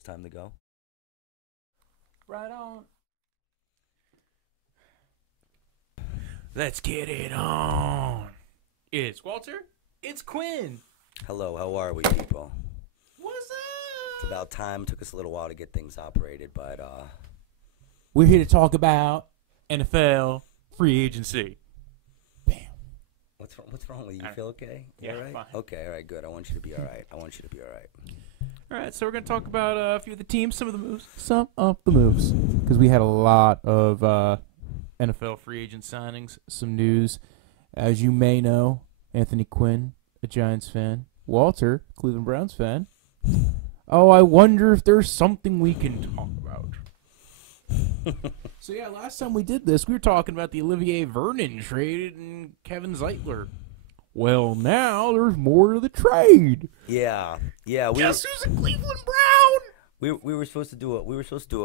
It's time to go. Right on. Let's get it on. It's Walter. It's Quinn. Hello, how are we, people? What's It's up? about time. Took us a little while to get things operated, but We're here to talk about NFL free agency. Bam. what's wrong with you? You feel okay? You Yeah, all right? fine. Okay, all right, good. I want you to be all right. I want you to be all right. All right, so we're going to talk about a few of the teams, some of the moves. Because we had a lot of NFL free agent signings, some news. As you may know, Anthony Quinn, a Giants fan. Walter, Cleveland Browns fan. Oh, I wonder if there's something we can talk about. So, yeah, last time we did this, we were talking about the Olivier Vernon trade and Kevin Zeitler. Well, now there's more to the trade. Yeah. Guess who's a Cleveland Brown? We were supposed to do it. We were supposed to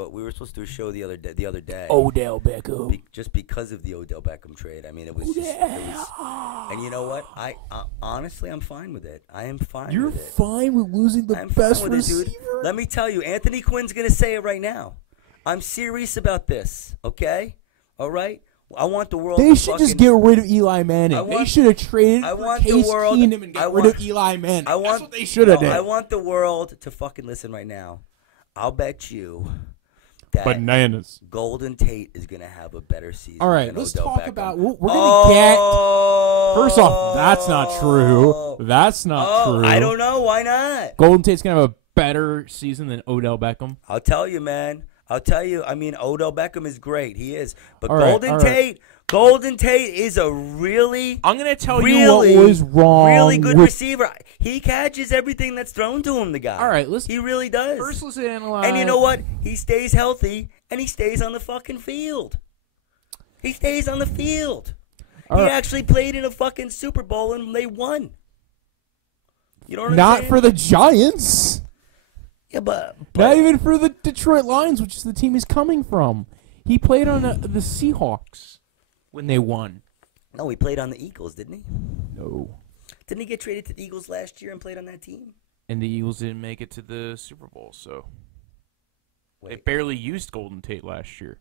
do a show the other day. Odell Beckham. Just because of the Odell Beckham trade. I mean, it was just. And you know what? I honestly, I'm fine with it. I am fine. You're with it. fine with losing the I'm best fine with it, receiver? dude. Let me tell you, Anthony Quinn's gonna say it right now. I'm serious about this. Okay, all right. I want the world. They to should just fucking- get rid of Eli Manning. They should have traded I for want the Case world- Keenum and I got want- rid of Eli Manning. I want. That's what they should have no, done. I want the world to fucking listen right now. I'll bet you that Bananas. Golden Tate is gonna have a better season. All right, than let's Odell talk Beckham. about. We're going to get. First off, that's not true. Oh. That's not true. I don't know. Why not? Golden Tate's going to have a better season than Odell Beckham. I'll tell you, man. I'll tell you. I mean, Odell Beckham is great. He is. But All right, Golden all right. Tate is a really, I'm going to tell really, you what was wrong. really good with, receiver. He catches everything that's thrown to him, the guy. All right, let's. He really does. First, let's analyze. And you know what? He stays healthy, and he stays on the fucking field. He stays on the field. All he right. actually played in a fucking Super Bowl, and they won. You know what I'm Not saying? for the Giants. Yeah, but Not even for the Detroit Lions, which is the team he's coming from. He played on the Seahawks when they won. no, he played on the Eagles, didn't he? No. Didn't he get traded to the Eagles last year and played on that team? And the Eagles didn't make it to the Super Bowl, so they Wait, barely used Golden Tate last year.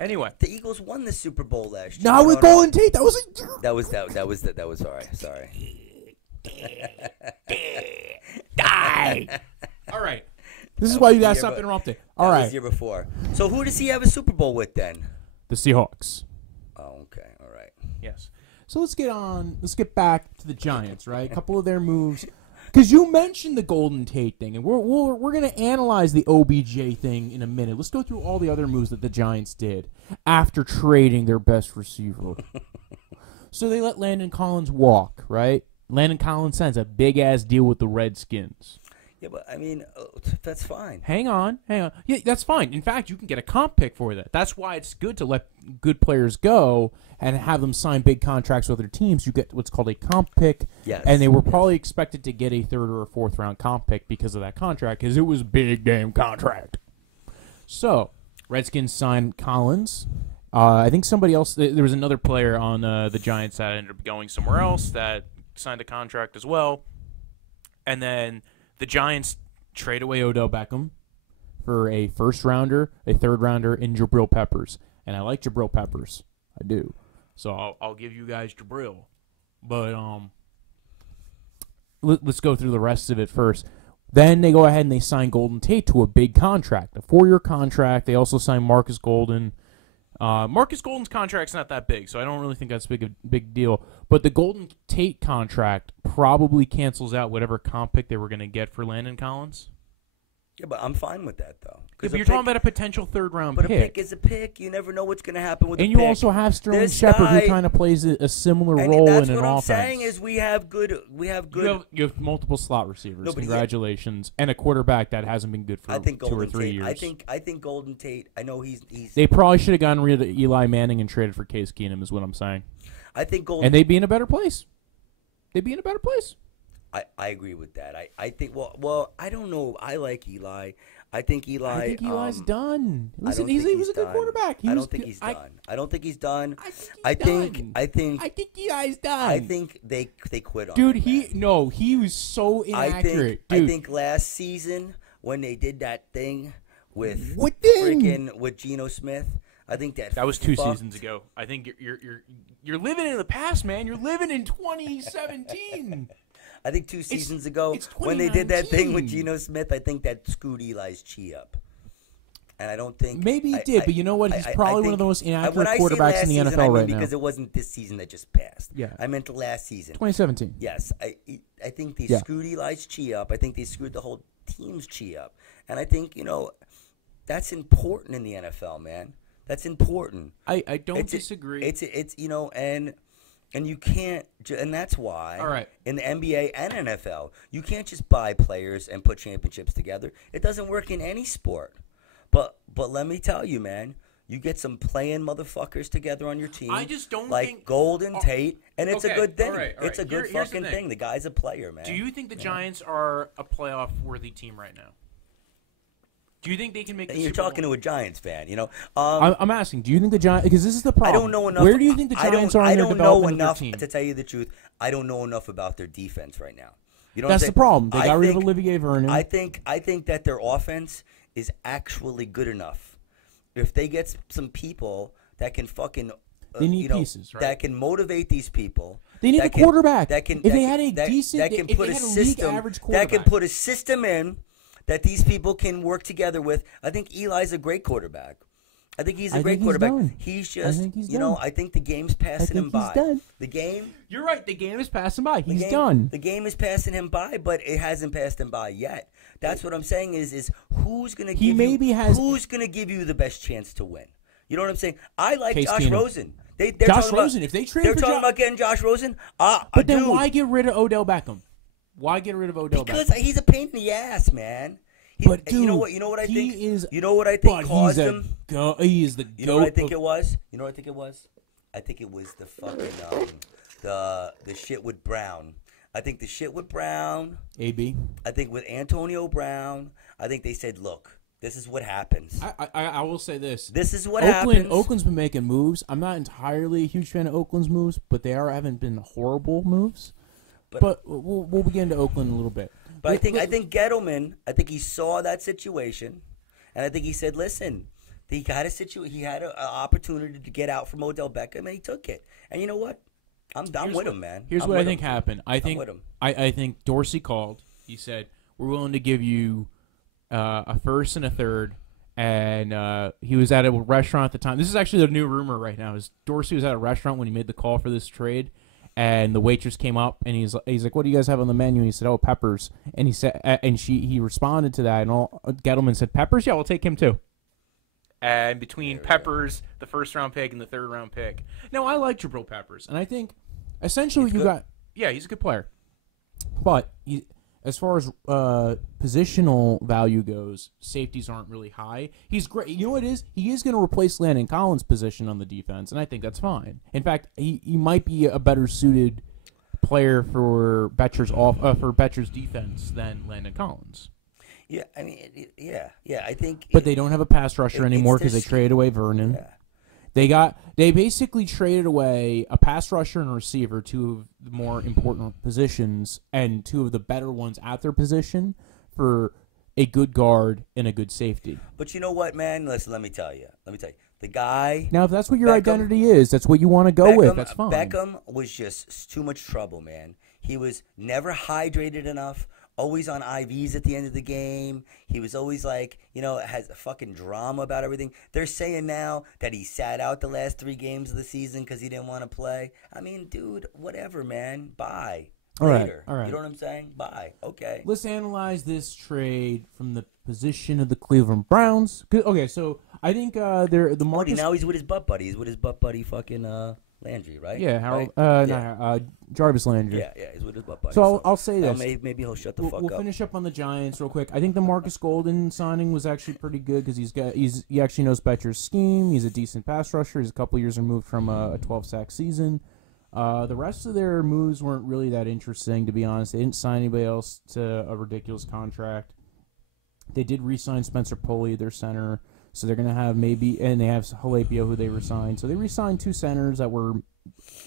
Anyway, the Eagles won the Super Bowl last year. not with Golden Tate. That was a That was sorry. die. All right. This is why you got something interrupted. All That right. was year before. So who does he have a Super Bowl with then? The Seahawks. Oh, okay, all right. Yes. So let's get back to the Giants, right? A couple of their moves. Because you mentioned the Golden Tate thing, and we're going to analyze the OBJ thing in a minute. Let's go through all the other moves that the Giants did after trading their best receiver. So they let Landon Collins walk, right? Landon Collins signs a big-ass deal with the Redskins. Yeah, but I mean, that's fine. Hang on. Yeah, that's fine. In fact, you can get a comp pick for that. That's why it's good to let good players go and have them sign big contracts with other teams. You get what's called a comp pick. Yes. And they were probably expected to get a third or a fourth round comp pick because of that contract, because it was a big damn contract. So, Redskins signed Collins. I think somebody else, there was another player on the Giants that ended up going somewhere else that signed a contract as well. And then the Giants trade away Odell Beckham for a first rounder, a third rounder, and Jabril Peppers. And I like Jabril Peppers. I do. So I'll give you guys Jabril. But let's go through the rest of it first. Then they go ahead and they sign Golden Tate to a big contract, a 4-year contract. They also sign Marcus Golden. Marcus Golden's contract's not that big, so I don't really think that's a big deal. But the Golden Tate contract probably cancels out whatever comp pick they were going to get for Landon Collins. Yeah, but I'm fine with that, though. Yeah, but you're talking about a potential third-round But pick. a pick is a pick. You never know what's going to happen with a And pick. you also have Sterling This Shepard, guy- who kind of plays a similar and role that's in an what I'm offense. saying is we have good. You have multiple slot receivers. No, but Congratulations. And a quarterback that hasn't been good for I think 2 or Golden 3 Tate. years. I think Golden Tate. I know he's. They probably should have gotten rid of Eli Manning and traded for Case Keenum is what I'm saying. I think Golden. And they'd be in a better place. They'd be in a better place. I agree with that. I think. Well, I don't know. I like Eli. I think Eli. I think Eli's done. I Listen, don't he think was he's a good done. quarterback. I don't think he's done. I don't think he's done. I think Eli's done. I think they quit on Dude, him, he was so inaccurate. I think last season when they did that thing with What thing? freaking with Geno Smith, I think that was 2 fucked. seasons ago. I think you're living in the past, man. You're living in 2017. I think 2 seasons ago it's when they did that thing with 2019. Geno Smith, I think that screwed Eli's chi up. And I don't think Maybe he did, but you know what? He's probably one of the most inaccurate quarterbacks in the NFL I mean right now. because it wasn't this season that just passed. Yeah. I meant the last season. 2017. Yes, I think they Yeah. screwed Eli's chi up. I think they screwed the whole team's chi up. And I think, that's important in the NFL, man. That's important. I don't disagree. It's and you can't, and that's why All right. in the NBA and NFL, you can't just buy players and put championships together. It doesn't work in any sport. But let me tell you, man, you get some playing motherfuckers together on your team. I just don't like think Golden Tate, and it's a okay, good thing. all right. It's a good Here's the fucking thing. The guy's a player, man. Do you think the Giants are a playoff-worthy team right now? Do you think they can make the And you're Super Bowl? talking to a Giants fan, I'm asking, do you think the Giants... Because this is the I problem. don't know enough. Where do you think the Giants are in I their don't know development of enough their team? to tell you the truth. I don't know enough about their defense right now. You know That's what I'm the problem. saying? They got rid of think- Olivier Vernon. I think that their offense is actually good enough. If they get some people that can fucking They need pieces, right? that can motivate these people. They need that a can- quarterback. That can If they that had can- a that- decent- that can if put they a had a system league-average that can quarterback. put a system in that these people can work together with. I think Eli's a great quarterback. I think he's a great quarterback. Done. He's just, think he's done. done. I think the game's passing him think by. he's done. The game. You're right. The game is passing by. He's game, done. The game is passing him by, but it hasn't passed him by yet. That's what I'm saying is who's gonna He give maybe you has- who's gonna give you the best chance to win? You know what I'm saying? I like Case Josh Keenum. Rosen. They're Josh talking Rosen, About, if they trade they're for talking Jo- about getting Josh Rosen. But then dude, why get rid of Odell Beckham? Why get rid of Odell because Beckham? he's a pain in the ass, man. But you know dude, what? You know what I he think? is- You know what I think But caused he's him? he is the You know what I goat think of- it was? You know what I think it was? I think it was the fucking the shit with Brown. I think the shit with Brown. AB. I think with Antonio Brown. I think they said, "Look, this is what happens. I will say this. This is what happens." Oakland's been making moves. I'm not entirely a huge fan of Oakland's moves, but they haven't been horrible moves. But we'll get into Oakland in a little bit. But I think Gettleman. I think he saw that situation, and I think he said, "Listen, he got a He had an opportunity to get out from Odell Beckham, and he took it. And you know what? I'm with him, man. Here's I'm what I with think him. happened. I think with him. I think Dorsey called. He said, "We're willing to give you a first and a third." And he was at a restaurant at the time. This is actually the new rumor right now. Is Dorsey was at a restaurant when he made the call for this trade, and the waitress came up and he's like, "What do you guys have on the menu?" He said, "Oh, peppers." And he said, he responded to that, and Gettleman said, "Peppers? Yeah, we'll take him too." And between Peppers, the first round pick, and the third round pick, now I like Jabril Peppers, and I think essentially He's good. he's a good player, but as far as positional value goes, safeties aren't really high. He's great. You know what it is? He is going to replace Landon Collins' position on the defense, and I think that's fine. In fact, he might be a better suited player for Betcher's defense than Landon Collins. Yeah, I mean, yeah. I think. But they don't have a pass rusher anymore because they traded away Vernon. Yeah. They basically traded away a pass rusher and a receiver, two of the more important positions, and two of the better ones at their position for a good guard and a good safety. But you know what, man? Listen, let me tell you. The guy. Now, if that's what your Beckham- identity is, that's what you want to go with, that's fine. Beckham was just too much trouble, man. He was never hydrated enough. Always on IVs at the end of the game. He was always like, has a fucking drama about everything. They're saying now that he sat out the last 3 games of the season because he didn't want to play. I mean, dude, whatever, man. Bye. All right, Later. all right. You know what I'm saying? Bye. Okay. Let's analyze this trade from the position of the Cleveland Browns. Okay, so I think the Marcus... Now he's with his butt buddy. He's with his butt buddy fucking Landry, right? Yeah, Harold. Right? Jarvis Landry. Yeah, he's with his butt buddy. So I'll say this. Maybe he'll shut the fuck We'll up. finish up on the Giants real quick. I think the Marcus Golden signing was actually pretty good because he actually knows Betcher's scheme. He's a decent pass rusher. He's a couple years removed from a 12-sack season. The rest of their moves weren't really that interesting, to be honest. They didn't sign anybody else to a ridiculous contract. They did re-sign Spencer Pulley, their center, so they're going to have maybe, and they have Halapio, who they re-signed. So they re-signed 2 centers that were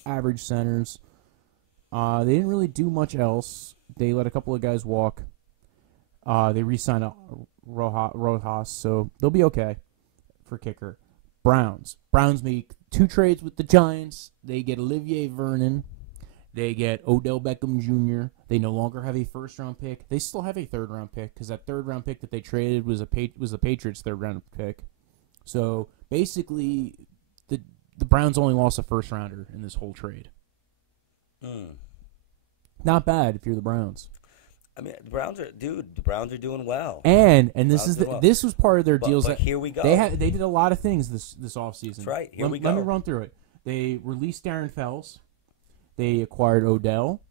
average centers. They didn't really do much else. They let a couple of guys walk. They re-signed Rojas, so they'll be okay for kicker. Browns make 2 trades with the Giants. They get Olivier Vernon. They get Odell Beckham Jr. They no longer have a first-round pick. They still have a third-round pick because that third-round pick that they traded was the Patriots' third-round pick. So basically, the Browns only lost a first-rounder in this whole trade. Not bad if you're the Browns. I mean, the Browns are doing well. And this was part of their deals. But here we go. They did a lot of things this offseason. That's right. Here we go. Let me run through it. They released Darren Fells. They acquired Odell.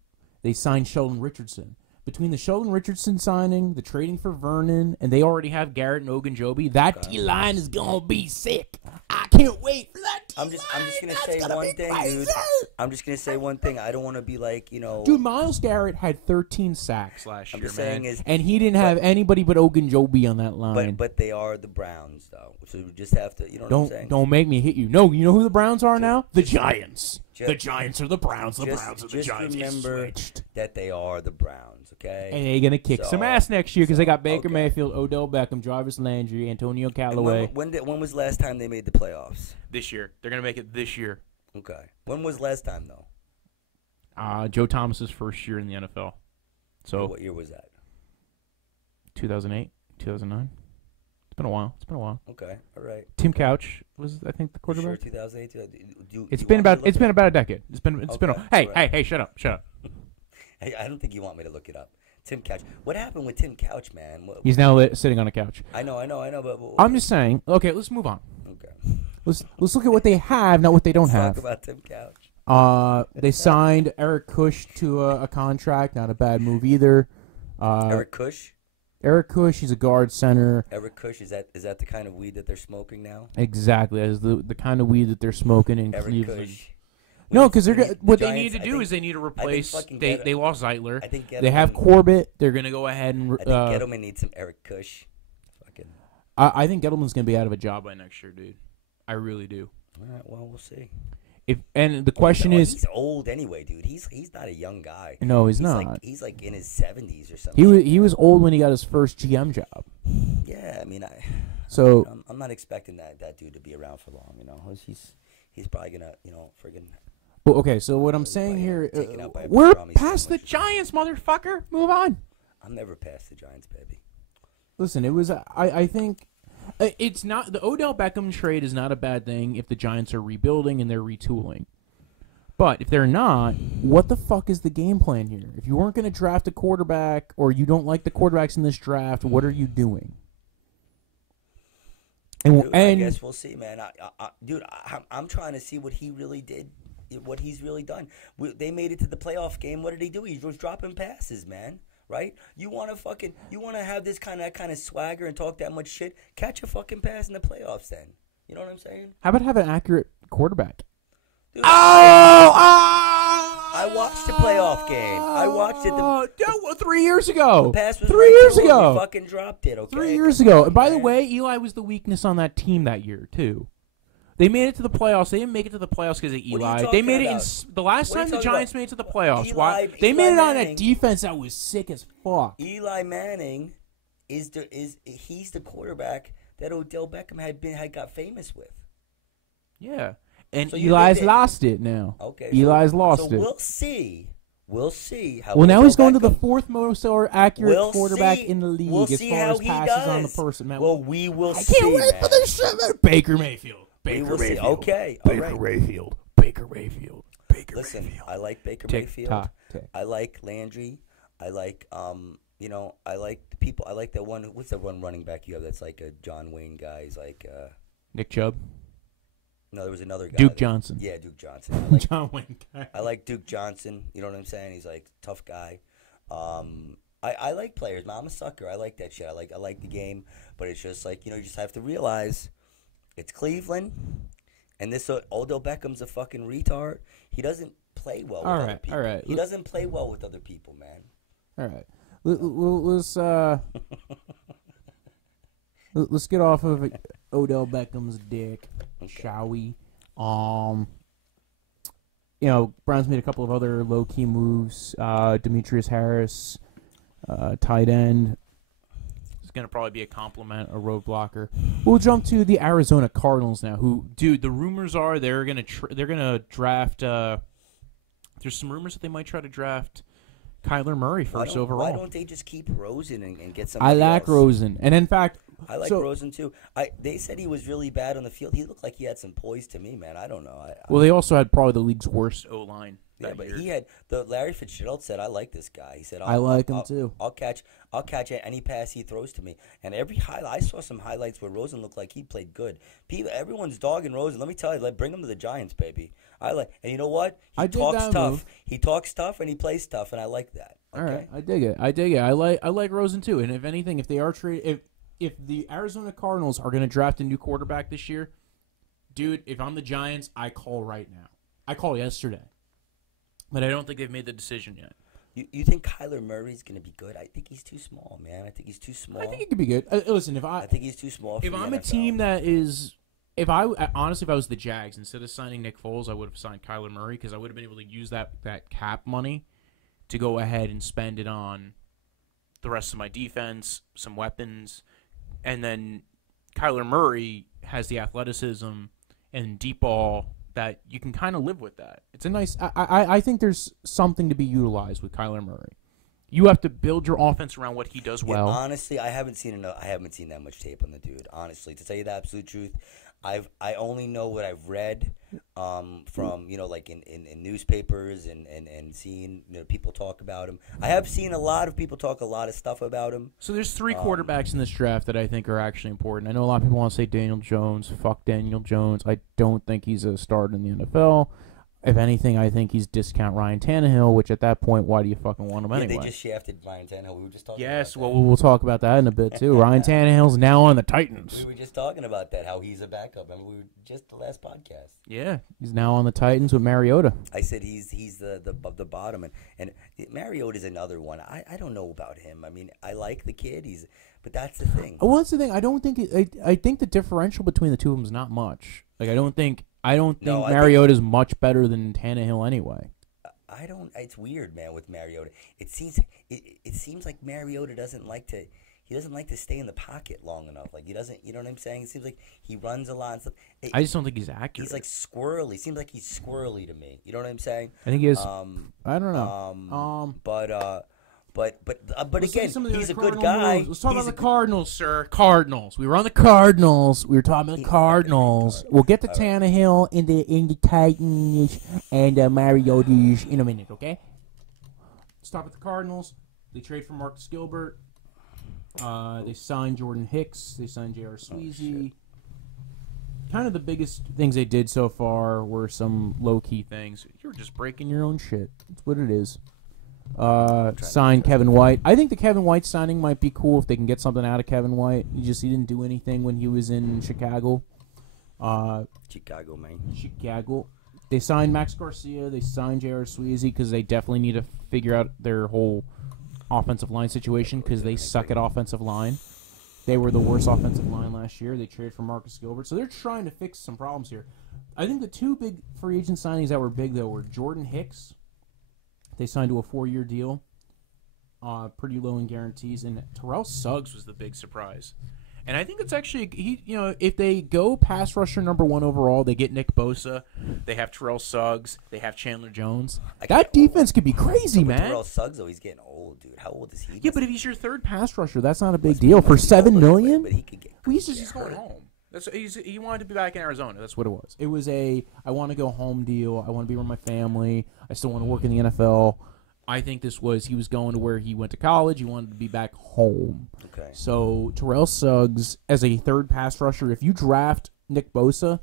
They signed Sheldon Richardson. Between the Sheldon Richardson signing, the trading for Vernon, and they already have Garrett and Ogunjobi, that D-line is going to be sick. I can't wait for that D-line. I'm just going to say one thing, dude. I'm just going to say one thing. I don't want to be like, Dude, Myles Garrett had 13 sacks last year, I'm just saying and he didn't have anybody but Ogunjobi on that line. But they are the Browns, though. So we just have to, what I'm saying? Don't make me hit you. No, you know who the Browns are now? The Giants. The Giants are the Browns. The Browns are the Giants. Just remember that they are the Browns, okay? And they're going to kick some ass next year because they got Baker Mayfield, Odell Beckham, Jarvis Landry, Antonio Callaway. When was the last time they made the playoffs? This year. They're going to make it this year. Okay. When was last time, though? Joe Thomas's first year in the NFL. So what year was that? 2008, 2009. It's been a while. Okay, all right. Tim Couch was, I think, the quarterback. Sure, 2008. It's been about a decade. Hey, shut up. Hey, I don't think you want me to look it up. Tim Couch. What happened with Tim Couch, man? He's now sitting on a couch. I know, but I'm just saying. Okay, let's move on. Okay. Let's look at what they have, not what they don't have. Talk about Tim Couch. They signed Eric Kush to a contract. Not a bad move either. Eric Kush. Eric Kush, he's a guard center. Eric Kush, is that the kind of weed that they're smoking now? Exactly, that is the kind of weed that they're smoking in Eric Cleveland. Kush. No, because what they Giants, need to do is they need to replace. They lost Zeitler. I think they have Corbett. They're going to go ahead and. I think Gettleman needs some Eric Kush. Fucking. I think Gettleman's going to be out of a job by next year, dude. I really do. All right, well, we'll see. And the question is, he's old anyway, dude. He's not a young guy. No, he's not. He's like in his 70s or something. He was old when he got his first GM job. Yeah, I mean, I'm not expecting that dude to be around for long. He's probably gonna friggin'. Well, okay, so what I'm saying here, we're past the Giants, motherfucker. Move on. I'm never past the Giants, baby. Listen, it was. I think. It's not the Odell Beckham trade is not a bad thing if the Giants are rebuilding and they're retooling. But if they're not, what the fuck is the game plan here? If you weren't going to draft a quarterback or you don't like the quarterbacks in this draft, what are you doing? And I guess we'll see, man. I'm trying to see what he really did, what he's really done. They made it to the playoff game. What did he do? He was dropping passes, man. Right? You want to have this kind of swagger and talk that much shit? Catch a fucking pass in the playoffs, then. You know what I'm saying? How about have an accurate quarterback? Dude, I watched the playoff game. I watched it. 3 years ago. The pass was 3 years ago. We fucking dropped it. Okay. 3 years ago. And by the way, Eli was the weakness on that team that year too. They made it to the playoffs. They didn't make it to the playoffs because of Eli. They made it in the last time the Giants made it to the playoffs. They made it on a defense that was sick as fuck. Eli Manning he's the quarterback that Odell Beckham had got famous with. Yeah, and so Eli's lost it now. Okay, Eli's lost it. We'll see. We'll see how. Well, now he's going to the fourth most accurate quarterback in the league as far as passes on the person. Man, well, we will see. I can't wait for this shit, man. Baker Mayfield. Baker Mayfield. Okay. Baker Mayfield. Baker Mayfield. Listen, I like Baker Mayfield. I like Landry. I like I like the people. I like that one. What's the one running back you have that's like a John Wayne guy? He's like Nick Chubb. No, there was another guy. Duke Johnson. Yeah, Duke Johnson. Like, John Wayne guy. I like Duke Johnson. You know what I'm saying? He's like a tough guy. I like players, man. I'm a sucker. I like that shit. I like the game, but it's just like you just have to realize. It's Cleveland, and this Odell Beckham's a fucking retard. He doesn't play well with other people. All right. He doesn't play well with other people, man. All right. Let's Let's get off of Odell Beckham's dick, shall we? Browns made a couple of other low-key moves. Demetrius Harris, tight end. It's going to probably be a compliment, a road blocker. We'll jump to the Arizona Cardinals now, who, dude, the rumors are they're going to draft, there's some rumors that they might try to draft Kyler Murray first overall. Why don't they just keep Rosen and get somebody I like else? Rosen. And in fact... I like Rosen, too. They said he was really bad on the field. He looked like he had some poise to me, man. I don't know. Well, they also had probably the league's worst O-line. Yeah, but he had Larry Fitzgerald said, "I like this guy." He said, "I like him too. I'll catch any pass he throws to me." And every highlight, I saw some highlights where Rosen looked like he played good. Everyone's dogging Rosen. Let me tell you, bring him to the Giants, baby. And you know what? He talks tough. Move. He talks tough and he plays tough, and I like that. Okay? All right, I dig it. I like Rosen too. And if anything, if they are if the Arizona Cardinals are going to draft a new quarterback this year, dude, if I'm the Giants, I call right now. I call yesterday. But I don't think they've made the decision yet. You think Kyler Murray's going to be good? I think he's too small, man. I think he's too small. I think he could be good. Listen, I think he's too small. If I'm a team that is, if I was the Jags, instead of signing Nick Foles, I would have signed Kyler Murray because I would have been able to use that cap money to go ahead and spend it on the rest of my defense, some weapons, and then Kyler Murray has the athleticism and deep ball that you can kind of live with that. It's a nice... I think there's something to be utilized with Kyler Murray. You have to build your offense around what he does well. Honestly, I haven't seen that much tape on the dude. Honestly, to tell you the absolute truth, I only know what I've read from like in newspapers and seeing people talk about him. I have seen a lot of people talk a lot of stuff about him. So there's three quarterbacks in this draft that I think are actually important. I know a lot of people want to say Daniel Jones. Fuck Daniel Jones. I don't think he's a starter in the NFL. If anything, I think he's discount Ryan Tannehill, which at that point, why do you fucking want him anyway? They just shafted Ryan Tannehill. We were just talking about that. Yes, well, we'll talk about that in a bit, too. Ryan Tannehill's now on the Titans. We were just talking about that, how he's a backup. I mean, we were just the last podcast. Yeah, he's now on the Titans with Mariota. I said he's the bottom, and Mariota's another one. I don't know about him. I mean, I like the kid. But that's the thing. Well, that's the thing. I don't think I think the differential between the two of them is not much. Like I don't think Mariota's much better than Tannehill anyway. I don't. It's weird, man. With Mariota, it seems like Mariota doesn't like to stay in the pocket long enough. Like he doesn't. You know what I'm saying? It seems like he runs a lot and stuff. I just don't think he's accurate. He's like squirrely. Seems like he's squirrely to me. You know what I'm saying? I think he is. I don't know. But again, he's a good guy. Let's talk about the Cardinals, sir. Cardinals. We were on the Cardinals. We were talking about the Cardinals. We'll get to Tannehill in the Titans and Mariota's in a minute, okay? Let's talk about the Cardinals. They trade for Marcus Gilbert. They signed Jordan Hicks. They signed J.R. Sweezy. Kind of the biggest things they did so far were some low-key things. You're just breaking your own shit. That's what it is. Signed Kevin White. I think the Kevin White signing might be cool if they can get something out of Kevin White. He didn't do anything when he was in Chicago. Chicago, man. Chicago. They signed Max Garcia. They signed J.R. Sweezy because they definitely need to figure out their whole offensive line situation because they suck at offensive line. They were the worst offensive line last year. They traded for Marcus Gilbert. So they're trying to fix some problems here. I think the two big free agent signings that were big, though, were Jordan Hicks. They signed to a 4-year deal, pretty low in guarantees, and Terrell Suggs was the big surprise. And I think it's actually if they go pass rusher number 1 overall, they get Nick Bosa, they have Terrell Suggs, they have Chandler Jones. That defense could be crazy, man. Terrell Suggs, though, he's getting old, dude. How old is he? Yeah, but if he's your third pass rusher, that's not a big deal for $7 million. But he could get. He's going home. He wanted to be back in Arizona. That's what it was. It was I want to go home deal. I want to be with my family. I still want to work in the NFL. I think he was going to where he went to college. He wanted to be back home. Okay. So Terrell Suggs as a third pass rusher, if you draft Nick Bosa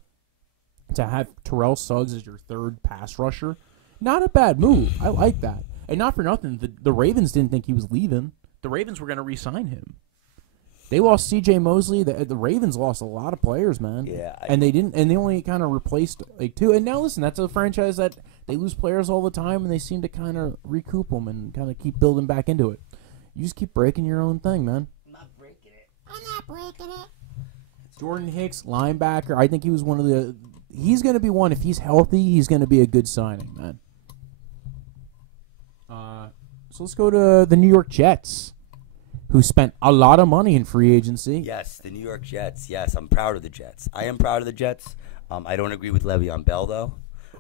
to have Terrell Suggs as your third pass rusher, not a bad move. I like that. And not for nothing, the Ravens didn't think he was leaving. The Ravens were going to re-sign him. They lost C.J. Mosley. The Ravens lost a lot of players, man. Yeah, and they didn't. And they only kind of replaced like 2. And now listen, that's a franchise that they lose players all the time, and they seem to kind of recoup them and kind of keep building back into it. You just keep breaking your own thing, man. I'm not breaking it. I'm not breaking it. Jordan Hicks, linebacker. I think he was one of the. He's going to be one. If he's healthy, he's going to be a good signing, man. So let's go to the New York Jets, who spent a lot of money in free agency. Yes, the New York Jets. Yes, I'm proud of the Jets. I am proud of the Jets. I don't agree with Le'Veon Bell, though.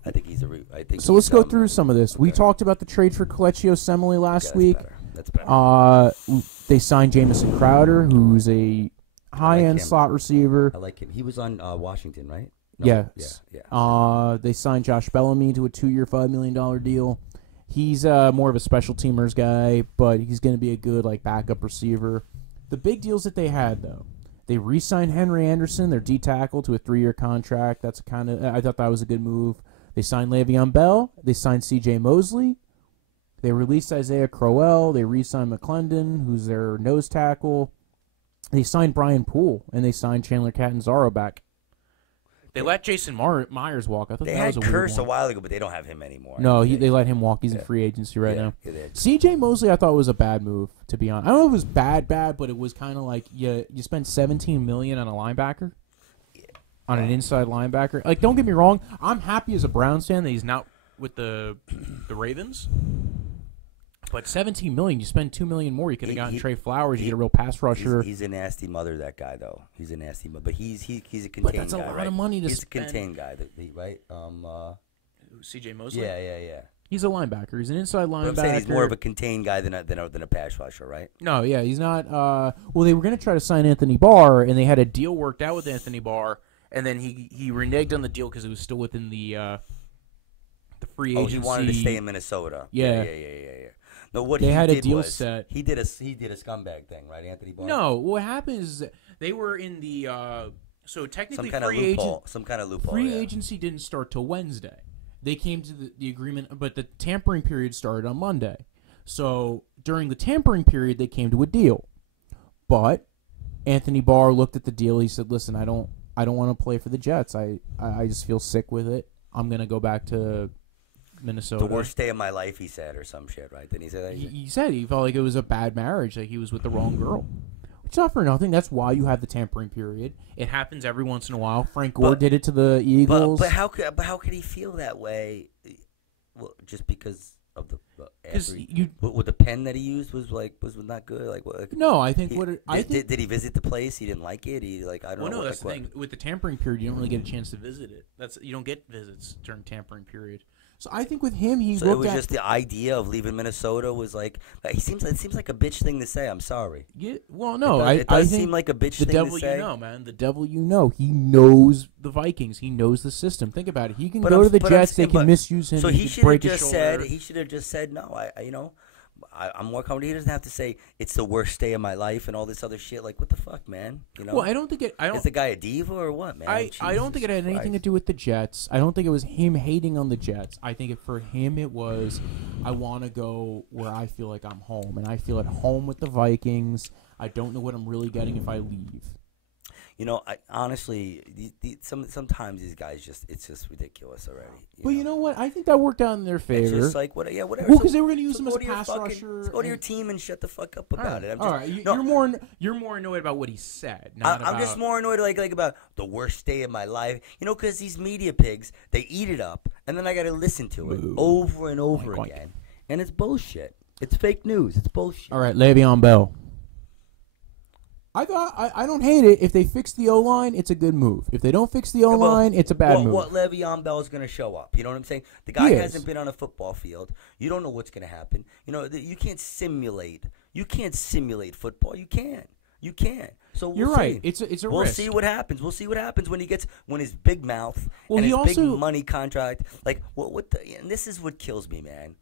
I think he's a. So let's go through some of this. Okay. We talked about the trade for Colecchio Semele last week. That's better. They signed Jamison Crowder, who's a high-end slot receiver. I like him. He was on Washington, right? No, yes. Yeah. They signed Josh Bellamy to a 2-year, $5 million deal. He's more of a special teamers guy, but he's going to be a good backup receiver. The big deals that they had, though, they re-signed Henry Anderson, their D tackle, to a 3-year contract. I thought that was a good move. They signed Le'Veon Bell. They signed C.J. Mosley. They released Isaiah Crowell. They re-signed McClendon, who's their nose tackle. They signed Brian Poole, and they signed Chandler Catanzaro back. They let Jason Myers walk. I thought they that was had a weird Curse one. a while ago, but they don't have him anymore. No, they let him walk. He's in free agency right now. C.J. Mosley, I thought was a bad move, to be honest. I don't know if it was bad, but it was kind of like you spent $17 million on a linebacker, on an inside linebacker. Don't get me wrong. I'm happy as a Browns fan that he's not with the Ravens. But $17 million, you spend $2 million more. You could have gotten Trey Flowers. You get a real pass rusher. He's a nasty mother, that guy, though. He's a nasty mother, but he's a contained guy. But that's a lot of money to spend. He's a contained guy, right? C.J. Mosley. Yeah. He's a linebacker. He's an inside linebacker. But I'm saying he's more of a contained guy than a pass rusher, right? No, yeah, he's not. Well, they were going to try to sign Anthony Barr, and they had a deal worked out with Anthony Barr, and then he reneged on the deal because it was still within the free agency. Oh, he wanted to stay in Minnesota. Yeah. No, what they he had did a deal was, set. He did a scumbag thing, right, Anthony Barr? No, what happened is they were in the so technically some kind of loophole. Free agency didn't start till Wednesday. They came to the agreement, but the tampering period started on Monday. So during the tampering period, they came to a deal. But Anthony Barr looked at the deal. He said, "Listen, I don't want to play for the Jets. I just feel sick with it. I'm gonna go back to Minnesota." The worst day of my life, he said, or some shit, right? Didn't he say that? He said he felt like it was a bad marriage, like he was with the wrong girl. It's not for nothing. That's why you have the tampering period. It happens every once in a while. Frank Gore did it to the Eagles. But how could he feel that way? Well, just because of the with the pen that he used was not good. No, I think did he visit the place? He didn't like it. I don't know. Well, no, that's the thing. With the tampering period, you don't really get a chance to visit it. You don't get visits during tampering period. So I think with him, it was just the idea of leaving Minnesota was it seems like a bitch thing to say. I'm sorry. Yeah, well, no, it does seem like a bitch thing to say. The devil you know, man. The devil you know. He knows the Vikings. He knows the system. Think about it. He can go to the Jets. They can misuse him. So he should have just said. He should have just said no. I'm more comfortable. He doesn't have to say it's the worst day of my life and all this other shit. What the fuck, man? Well, I don't think it. Is the guy a diva or what, man? I don't think it had anything to do with the Jets. I don't think it was him hating on the Jets. I think for him it was, I want to go where I feel like I'm home, and I feel at home with the Vikings. I don't know what I'm really getting if I leave. I honestly, sometimes these guys it's just ridiculous already. You know what? I think that worked out in their favor. It's just whatever. Well, because they were going to use him as a pass rusher. Go to your team and shut the fuck up about it. All right, you're more annoyed about what he said. I'm just more annoyed about the worst day of my life. Because these media pigs, they eat it up, and then I got to listen to it over and over again, and it's bullshit. It's fake news. It's bullshit. All right, Le'Veon Bell. I don't hate it. If they fix the O-line, it's a good move. If they don't fix the O-line, it's a bad move. What Le'Veon Bell is going to show up. You know what I'm saying? The guy hasn't been on a football field. You don't know what's going to happen. You can't simulate. You can't simulate football. You can't. So you're right. It's a risk. We'll see what happens. We'll see what happens when his big mouth and his big money contract. And this is what kills me, man.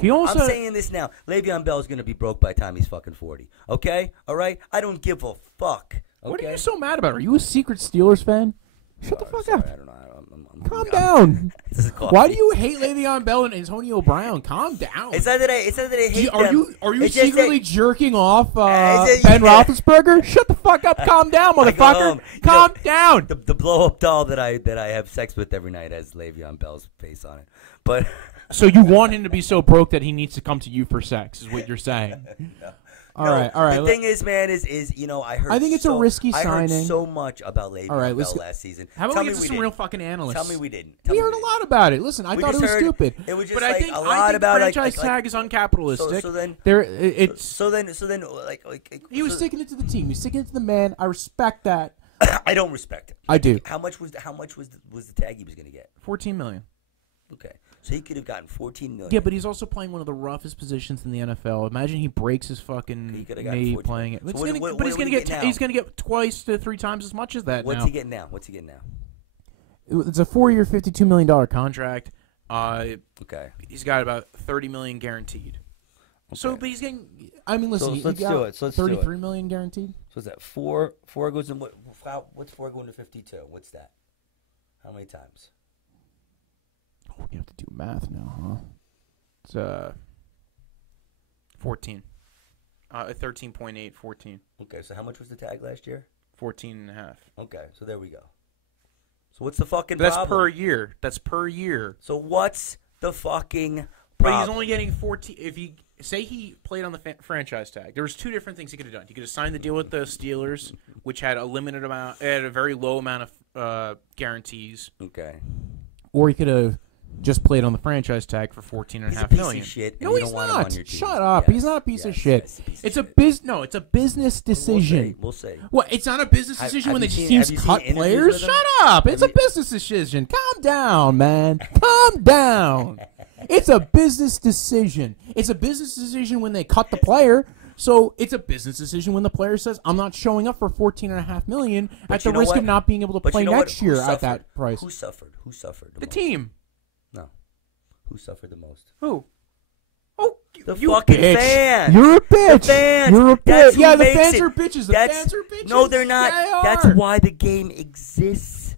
I'm saying this now. Le'Veon Bell is going to be broke by the time he's fucking 40. Okay? All right? I don't give a fuck. Okay? What are you so mad about? Are you a secret Steelers fan? Shut the fuck up. I don't know. Calm down. Why do you hate Le'Veon Bell and Antonio Brown? Calm down. It's not that I hate them. Are you secretly jerking off Ben Roethlisberger? Shut the fuck up. Calm down, motherfucker. Calm down. The blow-up doll that I have sex with every night has Le'Veon Bell's face on it. But so you want him to be so broke that he needs to come to you for sex, is what you're saying. No. All right. The thing is, man, is I think it's a risky signing. I heard so much about Le'Veon Bell last season. How about we get some real fucking analysts? Tell me we didn't. We heard a lot about it. Listen, I thought it was stupid. It was just but like I think a lot about franchise tag is uncapitalistic. So then he was sticking it to the team. He was sticking it to the man. I respect that. I don't respect it. I do. How much was the tag he was going to get? $14 million. Okay. So he could have gotten $14 million. Yeah, but he's also playing one of the roughest positions in the NFL. Imagine he breaks his fucking knee playing it. So he's going to get twice to 3 times as much as that. What's he getting now? It's a 4-year, $52 million contract. Okay. He's got about $30 million guaranteed. Okay. So, but he's getting. I mean, listen. So let's do it. So $33 million guaranteed. So is that 4? 4 goes in what? What's 4 going to 52? What's that? How many times? Oh, we have to do math now, huh? It's 14. 13.8, 14. Okay, so how much was the tag last year? 14.5. Okay, so there we go. So what's the fucking That's problem? That's per year. So what's the fucking problem? But he's only getting 14. If he say he played on the franchise tag, there was 2 different things he could have done. He could have signed the deal with the Steelers, which had a limited amount, had a very low amount of guarantees. Okay. Or he could have just played on the franchise tag for $14.5 million. Shit, no, he's not. Shut up. Yes, he's not a piece of shit. It's a business decision. We'll see. What? It's not a business decision when the teams cut players? Shut up. It's a business decision. Calm down, man. Calm down. It's a business decision. It's a business decision when they cut the player. So it's a business decision when the player says, "I'm not showing up for $14.5 million at the risk of not being able to play next year at that price." Who suffered? The team. No. Who suffered the most? Who? Oh, the fucking fans. You're a bitch. The fans. You're a bitch. Yeah, the fans are bitches. The fans are bitches. No, they're not. Yeah, they are. That's why the game exists.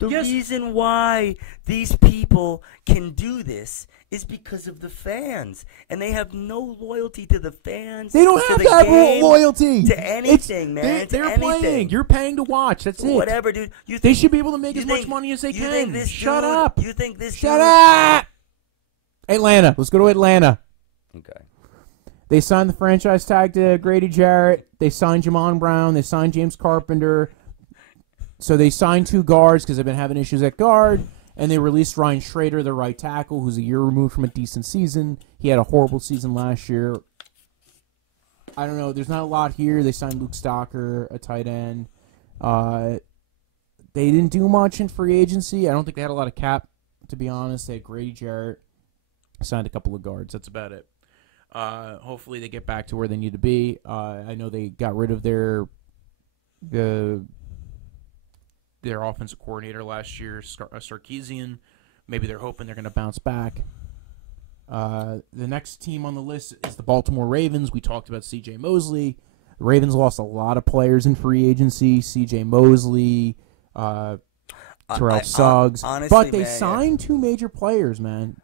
The reason why these people can do this is because of the fans, and they have no loyalty to the fans. They don't have to have loyalty to anything, man. They're playing. You're paying to watch. That's it. Whatever, dude. They should be able to make as much money as they can. Shut up. You think this? Shut up. Atlanta. Let's go to Atlanta. Okay. They signed the franchise tag to Grady Jarrett. They signed Jamon Brown. They signed James Carpenter. So they signed 2 guards because they've been having issues at guard. And they released Ryan Schrader, their right tackle, who's a year removed from a decent season. He had a horrible season last year. I don't know. There's not a lot here. They signed Luke Stocker, a tight end. They didn't do much in free agency. I don't think they had a lot of cap, to be honest. They had Grady Jarrett. Signed a couple of guards. That's about it. Hopefully they get back to where they need to be. I know they got rid of their offensive coordinator last year, Sarkisian. Maybe they're hoping they're going to bounce back. The next team on the list is the Baltimore Ravens. We talked about C.J. Mosley. The Ravens lost a lot of players in free agency. C.J. Mosley, Terrell Suggs. Honestly, but they signed 2 major players, man.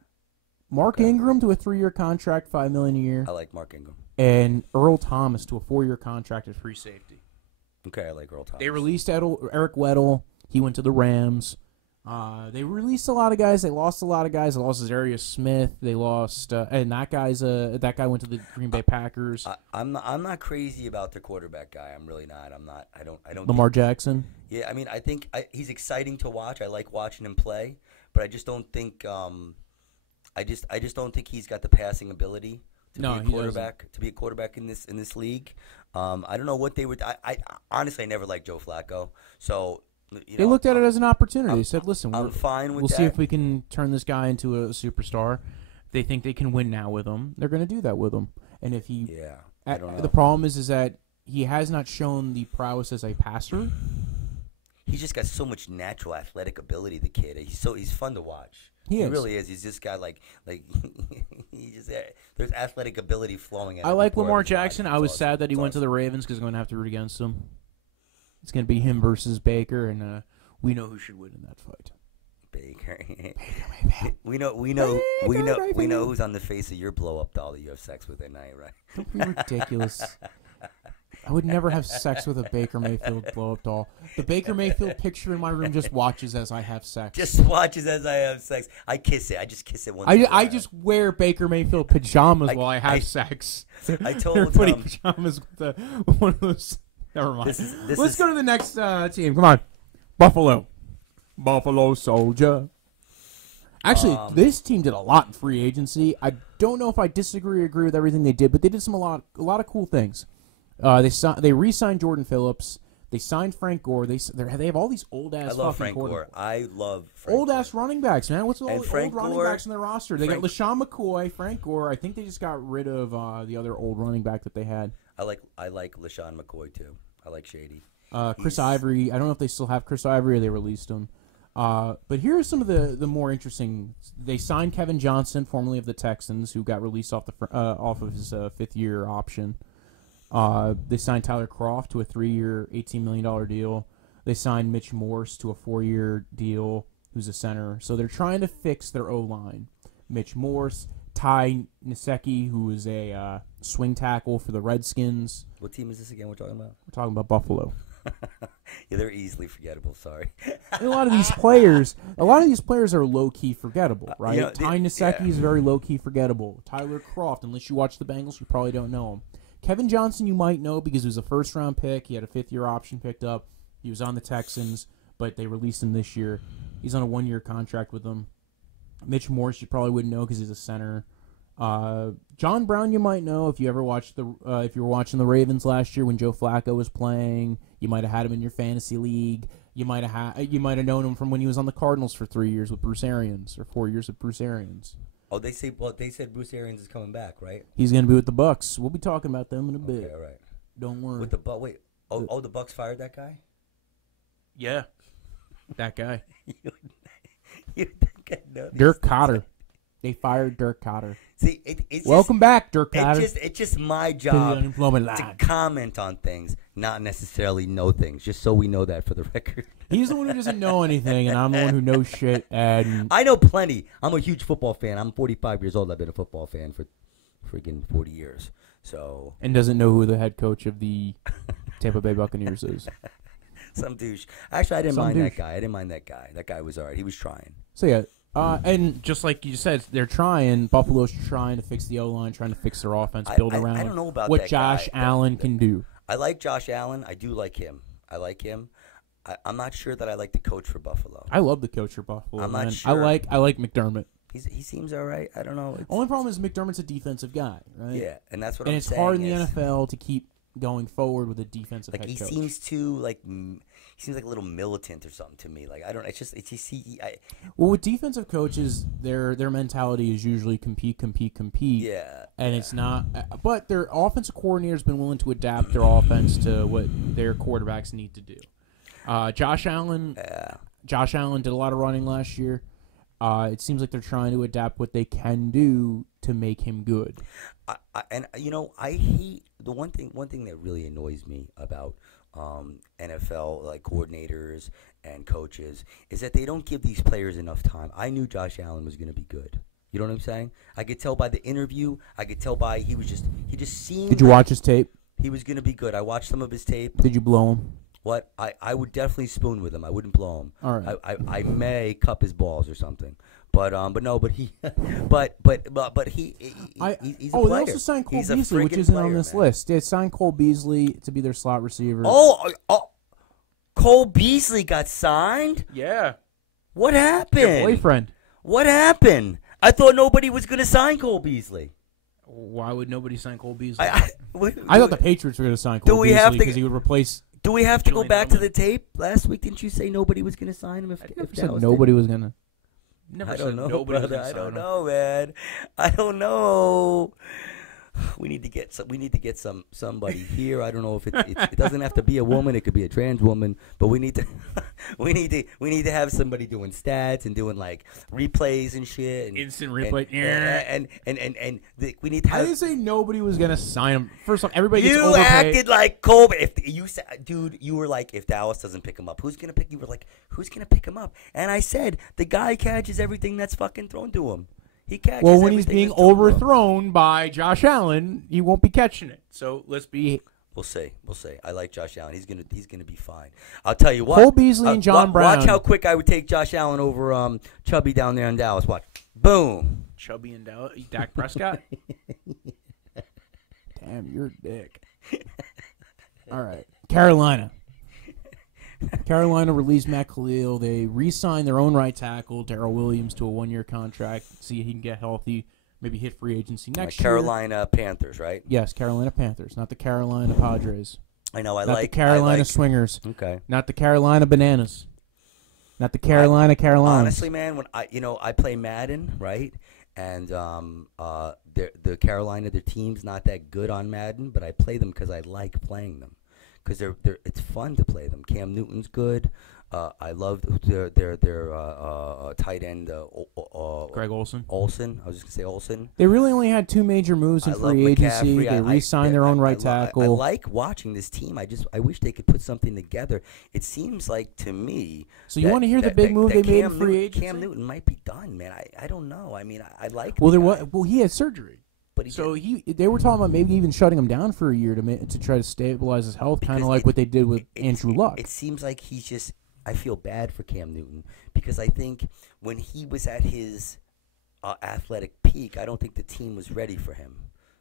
Mark Ingram to a 3-year contract, $5 million a year. I like Mark Ingram. And Earl Thomas to a 4-year contract at free safety. Okay, I like Earl Thomas. They released Eric Weddle. He went to the Rams. They released a lot of guys. They lost a lot of guys. They lost Zarius Smith. They lost, and that guy went to the Green Bay Packers. I'm not crazy about the quarterback guy. I'm really not. I don't. Lamar Jackson. Yeah, I mean, I think he's exciting to watch. I like watching him play, but I just don't think. I just don't think he's got the passing ability to be a quarterback. To be a quarterback in this league. I don't know what they would. I honestly never liked Joe Flacco. So. They looked at it as an opportunity. They said, "Listen, I'm fine with we'll that. see if we can turn this guy into a superstar." They think they can win now with him. They're going to do that with him. And if he, I don't know. The problem is that he has not shown the prowess as a passer. He's just got so much natural athletic ability. The kid, he's fun to watch. He really is. He's just got like he just there's athletic ability flowing. I like Lamar Jackson. I was sad that he went to the Ravens because I'm going to have to root against him. It's going to be him versus Baker, and we know who should win in that fight. Baker. we know who's on the face of your blow up doll that you have sex with at night, right? Don't be ridiculous. I would never have sex with a Baker Mayfield blow-up doll. The Baker Mayfield picture in my room just watches as I have sex. Just watches as I have sex. I kiss it. I just kiss it once. I just wear Baker Mayfield pajamas while I have sex. I told They're putting pajamas with one of those. Never mind. Let's go to the next team. Come on, Buffalo Soldier. Actually, this team did a lot in free agency. I don't know if I disagree or agree with everything they did, but they did a lot of cool things. They re-signed Jordan Phillips. They signed Frank Gore. They have all these old ass. I love Frank Gore. I love Frank old ass running backs, man. What's all the old running Gore, backs in their roster? They got LaShawn McCoy, Frank Gore. I think they just got rid of the other old running back that they had. I like LaShawn McCoy too. I like Shady. Chris Ivory. I don't know if they still have Chris Ivory or they released him. But here are some of the more interesting. They signed Kevin Johnson, formerly of the Texans, who got released off of his 5th-year option. They signed Tyler Kroft to a 3-year, $18 million deal. They signed Mitch Morse to a 4-year deal, who's a center. So they're trying to fix their O-line. Mitch Morse, Ty Nsekhe, who is a swing tackle for the Redskins. What team is this again we're talking about? We're talking about Buffalo. Yeah, they're easily forgettable. Sorry. And a lot of these players are low key forgettable, right? Ty Nsekhe is very low key forgettable. Tyler Kroft, unless you watch the Bengals, you probably don't know him. Kevin Johnson, you might know because he was a 1st-round pick. He had a 5th-year option picked up. He was on the Texans, but they released him this year. He's on a 1-year contract with them. Mitch Morse, you probably wouldn't know because he's a center. John Brown, you might know if you ever watched if you were watching the Ravens last year when Joe Flacco was playing. You might have had him in your fantasy league. You might have known him from when he was on the Cardinals for 3 years with Bruce Arians or 4 years with Bruce Arians. Oh, they said Bruce Arians is coming back, right? He's going to be with the Bucks. We'll be talking about them in a bit. Okay, all right. Don't worry. With the wait. Oh, the Bucks fired that guy? Yeah. That guy. you think I know Dirk Cotter. They fired Dirk Cotter. See, it's welcome back, Dirk Cotter. It's just my job to comment on things, not necessarily know things, just so we know that for the record. He's the one who doesn't know anything, and I'm the one who knows shit. And I know plenty. I'm a huge football fan. I'm 45 years old. I've been a football fan for freaking 40 years. So and doesn't know who the head coach of the Tampa Bay Buccaneers is. Some douche. Actually, I didn't mind that guy. That guy was all right. He was trying. So, yeah. And just like you said, they're trying. Buffalo's trying to fix the O-line, trying to fix their offense, build around I don't know about what that Josh guy. Allen can do. I like Josh Allen. I do like him. I'm not sure that I like the coach for Buffalo. I love the coach for Buffalo. I'm not sure. I like McDermott. He seems all right. I don't know. Only problem is McDermott's a defensive guy, right? Yeah, and that's what I'm saying. And it's hard in the NFL to keep going forward with a defensive head coach. He seems too like a little militant or something to me. Like I don't. Well, with defensive coaches, their mentality is usually compete. Yeah. And it's not. But their offensive coordinator's been willing to adapt their offense to what their quarterbacks need to do. Josh Allen. Yeah. Josh Allen did a lot of running last year. It seems like they're trying to adapt what they can do to make him good. I hate the one thing that really annoys me about NFL like coordinators and coaches is that they don't give these players enough time. I knew Josh Allen was going to be good. You know what I'm saying? I could tell by the interview. I could tell by he just seemed. Did you watch his tape? He was going to be good. I watched some of his tape. Did you blow him? What? I would definitely spoon with him. I wouldn't blow him. All right. I may cup his balls or something. But he he's a player. They also signed Cole Beasley, which isn't on this list. They signed Cole Beasley to be their slot receiver. Cole Beasley got signed? Yeah. What happened? Your boyfriend. What happened? I thought nobody was going to sign Cole Beasley. Why would nobody sign Cole Beasley? I thought the Patriots were going to sign Cole Beasley because he would replace. Do we have to go back to the tape? Last week, didn't you say nobody was going to sign him? I never said nobody was going to. I don't know, brother. I don't know, man. I don't know. We need to get somebody here. I don't know if it doesn't have to be a woman. It could be a trans woman. But we need to have somebody doing stats and doing like replays and shit. And, instant replay. And we need to have. I didn't say nobody was gonna sign him. First off, everybody gets overpaid. You acted like Kobe. If you said, dude, you were like, if Dallas doesn't pick him up, who's gonna pick? You were like, who's gonna pick him up? And I said, the guy catches everything that's fucking thrown to him. He catches. Well, when he's being overthrown by Josh Allen, he won't be catching it. So let's be We'll see. We'll see. I like Josh Allen. He's gonna be fine. I'll tell you what. Cole Beasley and John Brown. Watch how quick I would take Josh Allen over Chubby down there in Dallas. Watch. Boom. Chubby and Dallas. Dak Prescott. Damn, you're a dick. All right, Carolina. Carolina released Matt Khalil. They re-signed their own right tackle, Darrell Williams, to a 1-year contract. See if he can get healthy. Maybe hit free agency next year. Carolina Panthers, right? Yes, Carolina Panthers, not the Carolina Padres. I know. Not the Carolina Swingers. Okay. Not the Carolina Bananas. Not the Carolina Carolinas. Honestly, man, when I play Madden, right? And the Carolina, their team's not that good on Madden, but I play them because I like playing them. Because it's fun to play them. Cam Newton's good. I love their tight end, Greg Olsen. Olsen. I was just gonna say Olsen. They really only had 2 major moves in free agency. McCaffrey. They re-signed their own right tackle. I like watching this team. I wish they could put something together. It seems like to me. So you want to hear the big move they made in free agency? Cam Newton might be done, man. I don't know. I mean, I like. Well, he had surgery. But they were talking about maybe even shutting him down for a year to try to stabilize his health, kind of like what they did with Andrew Luck. It seems like he's just. I feel bad for Cam Newton because I think when he was at his athletic peak, I don't think the team was ready for him.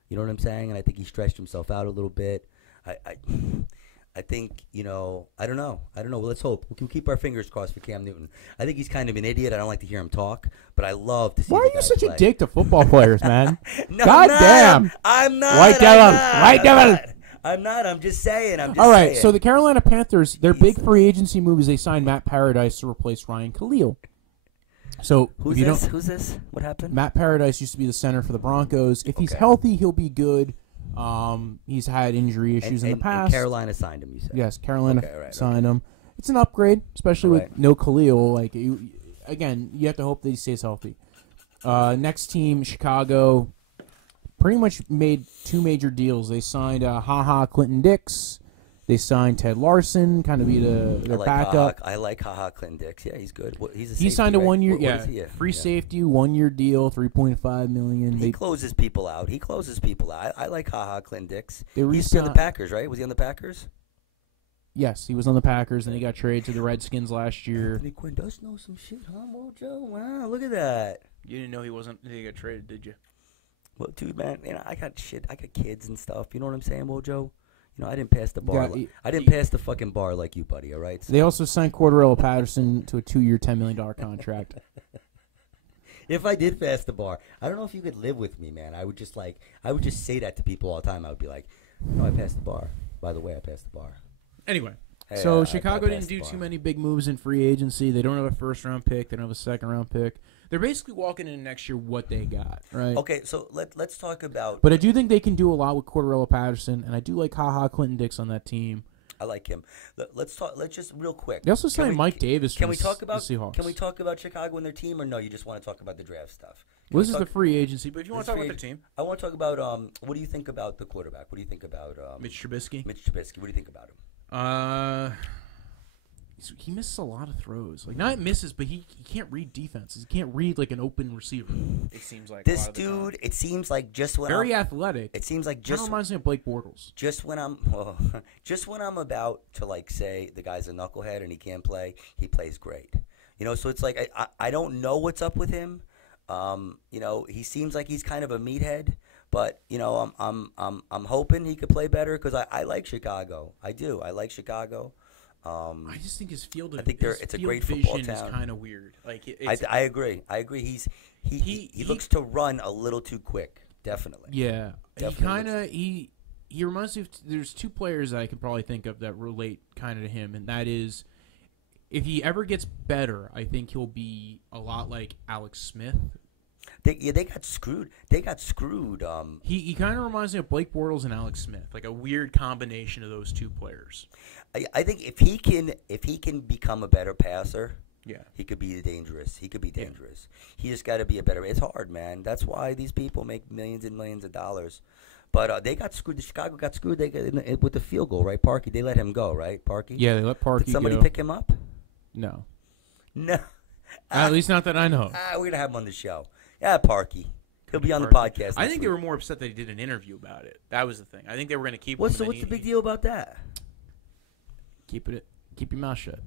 You know what I'm saying? And I think he stretched himself out a little bit. I think, I don't know. Well, let's hope. We'll keep our fingers crossed for Cam Newton. I think he's kind of an idiot. I don't like to hear him talk, but I love to see. Why are you such a dick to football players, man? No, God damn. I'm not. White devil. I'm not. I'm just saying. All right, so the Carolina Panthers, their big free agency move is they signed Matt Paradise to replace Ryan Khalil. So Who's this? What happened? Matt Paradise used to be the center for the Broncos. If he's healthy, he'll be good. He's had injury issues in the past. And Carolina signed him, you said? Yes, Carolina signed him. It's an upgrade, especially with no Khalil. Again, you have to hope that he stays healthy. Next team, Chicago, pretty much made 2 major deals. They signed Clinton Dix. They signed Ted Larson, kind of be their backup. I like Clinton Dix. Yeah, he's good. He's a he safety, signed a right? 1-year, free safety, 1-year deal, $3.5 million. He closes people out. I like Clinton Dix. He's on the re-signed Packers, right? Was he on the Packers? Yes, he was on the Packers, and he got traded to the Redskins last year. Anthony Quinn does know some shit, huh, Mojo? Wow, look at that. You didn't know he got traded, did you? Well, dude, man, I got shit. I got kids and stuff. You know what I'm saying, Mojo? I didn't pass the bar. I didn't pass the fucking bar like you, buddy. All right. So. They also signed Cordarrelle Patterson to a 2-year, $10 million contract. If I did pass the bar, I don't know if you could live with me, man. I would just say that to people all the time. I would be like, "No, I passed the bar. By the way, I passed the bar." Anyway, so Chicago didn't do too many big moves in free agency. They don't have a first-round pick. They don't have a second-round pick. They're basically walking in next year what they got, right? Okay, so let's talk about. But I do think they can do a lot with Cordarrelle Patterson, and I do like Clinton Dix on that team. I like him. Let's talk. Let's just real quick. They also signed Mike Davis. Can we talk about the Seahawks? Can we talk about Chicago and their team, or no? You just want to talk about the draft stuff? Well, this is the free agency, but if you want to talk about the team, I want to talk about. What do you think about the quarterback? What do you think about Mitch Trubisky? Mitch Trubisky. What do you think about him? He misses a lot of throws. Not misses, but he can't read defenses. He can't read like an open receiver. It seems like this dude. It seems like just when very athletic. It seems like just reminds me of Blake Bortles. Just when I'm about to say the guy's a knucklehead and he can't play, he plays great. So it's like I don't know what's up with him. He seems like he's kind of a meathead. But I'm hoping he could play better because I like Chicago. I do. I like Chicago. I just think his field. I think it's a great football town. Is kind of weird. I agree. He looks to run a little too quick. Definitely. Yeah. Definitely he reminds me of. There's 2 players that I can probably think of that relate kind of to him, and that is, if he ever gets better, I think he'll be a lot like Alex Smith. They got screwed. They got screwed. He kind of reminds me of Blake Bortles and Alex Smith, like a weird combination of those 2 players. I think if he can become a better passer, he could be dangerous. He could be dangerous. He just got to be a better. It's hard, man. That's why these people make millions and millions of dollars. But they got screwed. Chicago got screwed. They got with the field goal, right? Parkey. They let him go, right? Parkey. Yeah, they let Parkey go. Did somebody pick him up? No. No. At least not that I know. We're gonna have him on the show. Yeah, Parkey. He'll be on the podcast. I think they were more upset that he did an interview about it. That was the thing. I think they were going to keep him. So what's the big deal about that? Keep your mouth shut.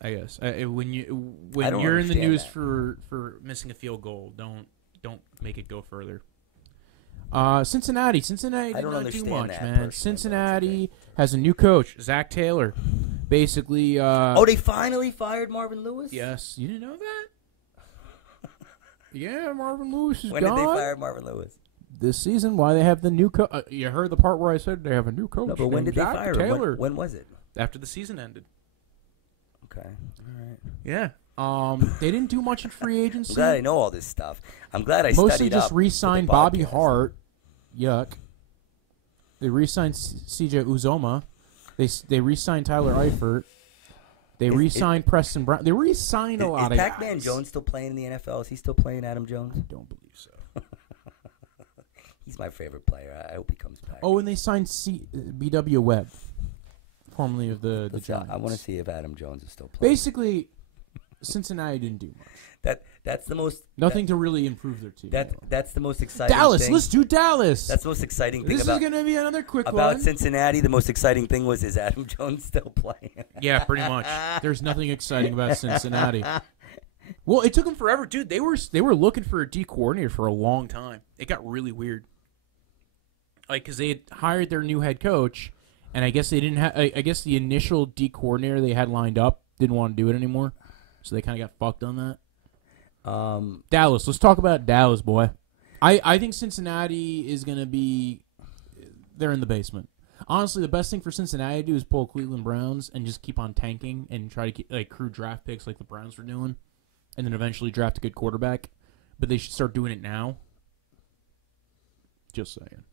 I guess when you're in the news for missing a field goal, don't make it go further. Cincinnati did not do much, man. Cincinnati has a new coach, Zach Taylor. Basically, they finally fired Marvin Lewis? Yes, you didn't know that? Yeah, Marvin Lewis is when gone. When did they fire Marvin Lewis? This season. Why they have the new coach? You heard the part where I said they have a new coach. No, but when did they fire Taylor. him? When was it? After the season ended. Okay, all right. Yeah. They didn't do much in free agency. I'm glad I know all this stuff. I'm glad I mostly studied just up re-signed Bobby Hart. Yuck. They re-signed C.J. Uzoma. They re-signed Tyler Eifert. They re-signed Preston Brown. They re-signed a lot of guys. Is Pac-Man Jones still playing in the NFL? Is he still playing Adam Jones? I don't believe so. He's my favorite player. I hope he comes back. Oh, and they signed B.W. Webb, formerly of the Giants. I want to see if Adam Jones is still playing. Basically, Cincinnati didn't do much. That's the most nothing to really improve their team. That's the most exciting. Dallas, thing. Let's do Dallas. That's the most exciting thing. This is going to be another quick about one. Cincinnati. The most exciting thing was is Adam Jones still playing? Yeah, pretty much. There's nothing exciting about Cincinnati. Well, it took them forever, dude. They were looking for a D coordinator for a long time. It got really weird. Like, because they had hired their new head coach, and I guess they didn't have. I guess the initial D coordinator they had lined up didn't want to do it anymore, so they kind of got fucked on that. Dallas. Let's talk about Dallas, boy. I think Cincinnati is going to be. They're in the basement. Honestly, the best thing for Cincinnati to do is pull Cleveland Browns and just keep on tanking and try to accrue draft picks like the Browns were doing, and then eventually draft a good quarterback. But they should start doing it now. Just saying.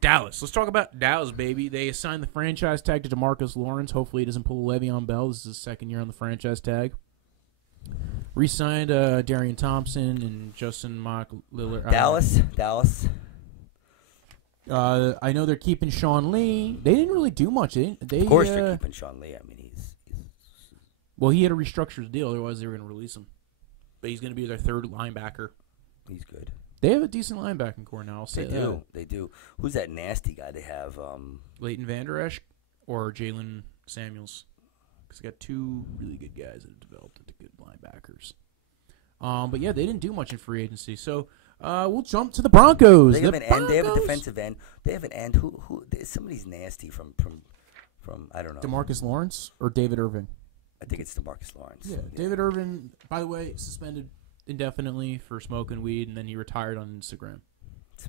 Dallas. Let's talk about Dallas, baby. They assigned the franchise tag to DeMarcus Lawrence. Hopefully he doesn't pull Le'Veon Bell. This is his second year on the franchise tag. Re-signed Darian Thompson and Justin Mock Lillard. Dallas. I know they're keeping Sean Lee. They didn't really do much. Of course they're keeping Sean Lee. I mean, he's well, he had to restructure his deal. Otherwise, they were going to release him. But he's going to be their third linebacker. He's good. They have a decent linebacking core now. I'll say that. They do. Who's that nasty guy they have? Leighton Vander Esch or Jalen Samuels? Because they got two really good guys that have developed into good linebackers. But yeah, they didn't do much in free agency. So we'll jump to the Broncos. They have an end. They have a defensive end. They have an end. Who? Somebody's nasty from I don't know. DeMarcus Lawrence or David Irving? I think it's DeMarcus Lawrence. Yeah, David Irving. By the way, suspended indefinitely for smoking weed, and then he retired on Instagram.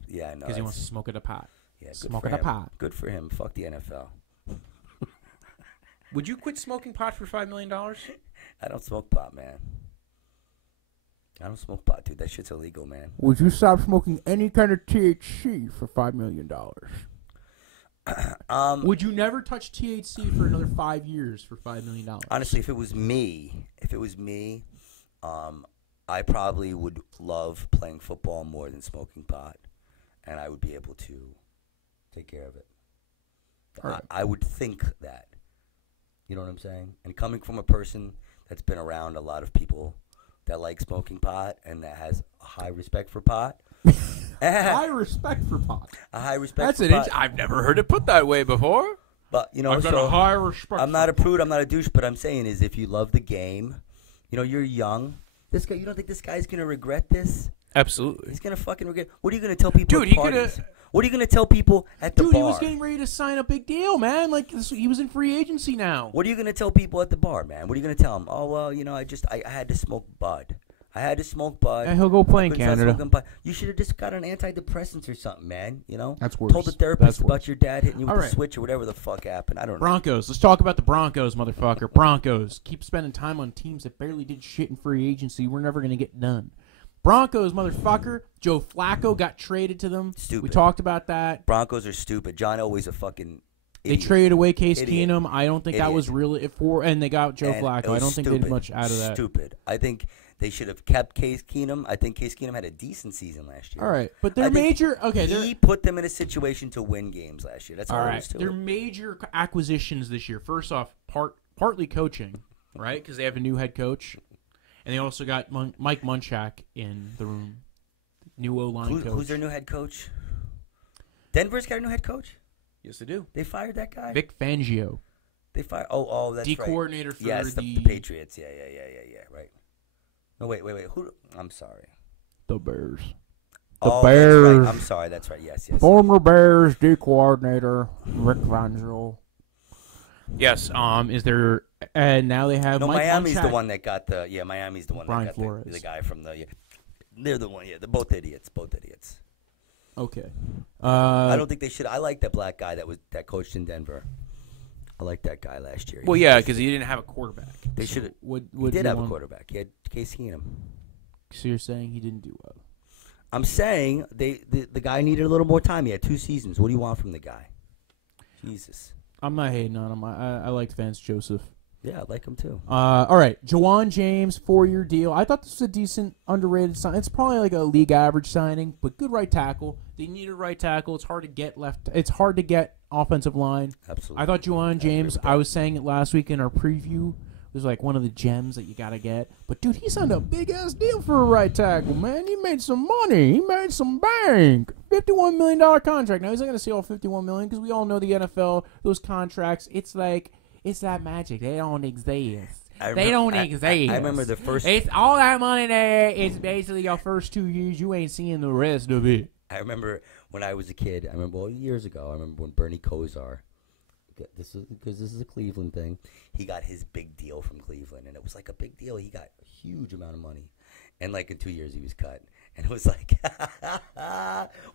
Yeah, I know. Because he wants to smoke at a pot. Yeah, smoke at a pot. Good for him. Fuck the NFL. Would you quit smoking pot for $5 million? I don't smoke pot, man. I don't smoke pot, dude. That shit's illegal, man. Would you stop smoking any kind of THC for $5 million? Would you never touch THC for another 5 years for $5 million? Honestly, if it was me, I probably would love playing football more than smoking pot, and I would be able to take care of it. Right. I would think that. You know what I'm saying? And coming from a person that's been around a lot of people that like smoking pot and that has a high respect for pot. High respect for pot. A high respect for pot. I've never heard it put that way before. But, you know, I've got a high respect I'm not a prude, I'm not a douche, but I'm saying is if you love the game, you know, you're young. This guy, you don't think this guy's going to regret this? Absolutely. He's going to fucking regret. What are you going to tell people Dude, at parties? What are you going to tell people at the bar? Dude, he was getting ready to sign a big deal, man. Like, he was in free agency now. What are you going to tell people at the bar, man? What are you going to tell them? Oh, well, you know, I had to smoke bud. And he'll go play in Canada. You should have just got on antidepressants or something, man. You know? That's worse. Told the therapist about your dad hitting you with the switch or whatever the fuck happened. I don't know. Broncos. Let's talk about the Broncos, motherfucker. Broncos. Keep spending time on teams that barely did shit in free agency. We're never going to get done. Broncos, motherfucker. Joe Flacco got traded to them. Stupid. We talked about that. Broncos are stupid. John Elway's a fucking idiot. They traded away Case Keenum. I don't think that was really and they got Joe Flacco. I don't think they did much out of that. Stupid. I think they should have kept Case Keenum. I think Case Keenum had a decent season last year. All right, but their major he put them in a situation to win games last year. That's all right. Their major acquisitions this year. First off, partly coaching, right? Because they have a new head coach. And they also got Mike Munchak in the room. New O-line coach. Who's their new head coach? Denver's got a new head coach? Yes, they do. They fired that guy? Vic Fangio. They fired. Oh, that's right. D-coordinator for the Patriots. Yeah, right. No, wait. Who? I'm sorry. The Bears. Bears. That's right. I'm sorry. That's right. Yes. Former Bears D-coordinator Vic Fangio. Yes. Is there? And now they have. No, Mike Miami's Munchak. the one that got the. Yeah, Miami's the one Brian that got Flores. the guy from the. Yeah, they're the one. Yeah, they're both idiots. Okay. I don't think they should. I like that black guy that coached in Denver. I liked that guy last year. Well, yeah, because he didn't have a quarterback. They should have. He He did have a quarterback. He had Case Keenum. So you're saying he didn't do well? I'm saying the guy needed a little more time. He had 2 seasons. What do you want from the guy? Jesus. I'm not hating on him. I liked Vance Joseph. Yeah, I like him too. All right, Jawan James, 4-year deal. I thought this was a decent, underrated sign. It's probably like a league average signing, but good right tackle. They need a right tackle. It's hard to get left. It's hard to get offensive line. Absolutely. I thought Jawan James. I was saying it last week in our preview. Was like one of the gems that you gotta get. But dude, he signed a big ass deal for a right tackle, man. He made some money. He made some bank. $51 million contract. Now he's not gonna see all $51 million because we all know the NFL. Those contracts. It's like. It's that magic. They don't exist. They don't exist. I remember the first. It's all that money there. It's basically your first 2 years. You ain't seeing the rest of it. I remember when I was a kid. I remember years ago. I remember when Bernie Kosar. This is a Cleveland thing. He got his big deal from Cleveland, and it was like a big deal. He got a huge amount of money, and like in 2 years he was cut, and it was like,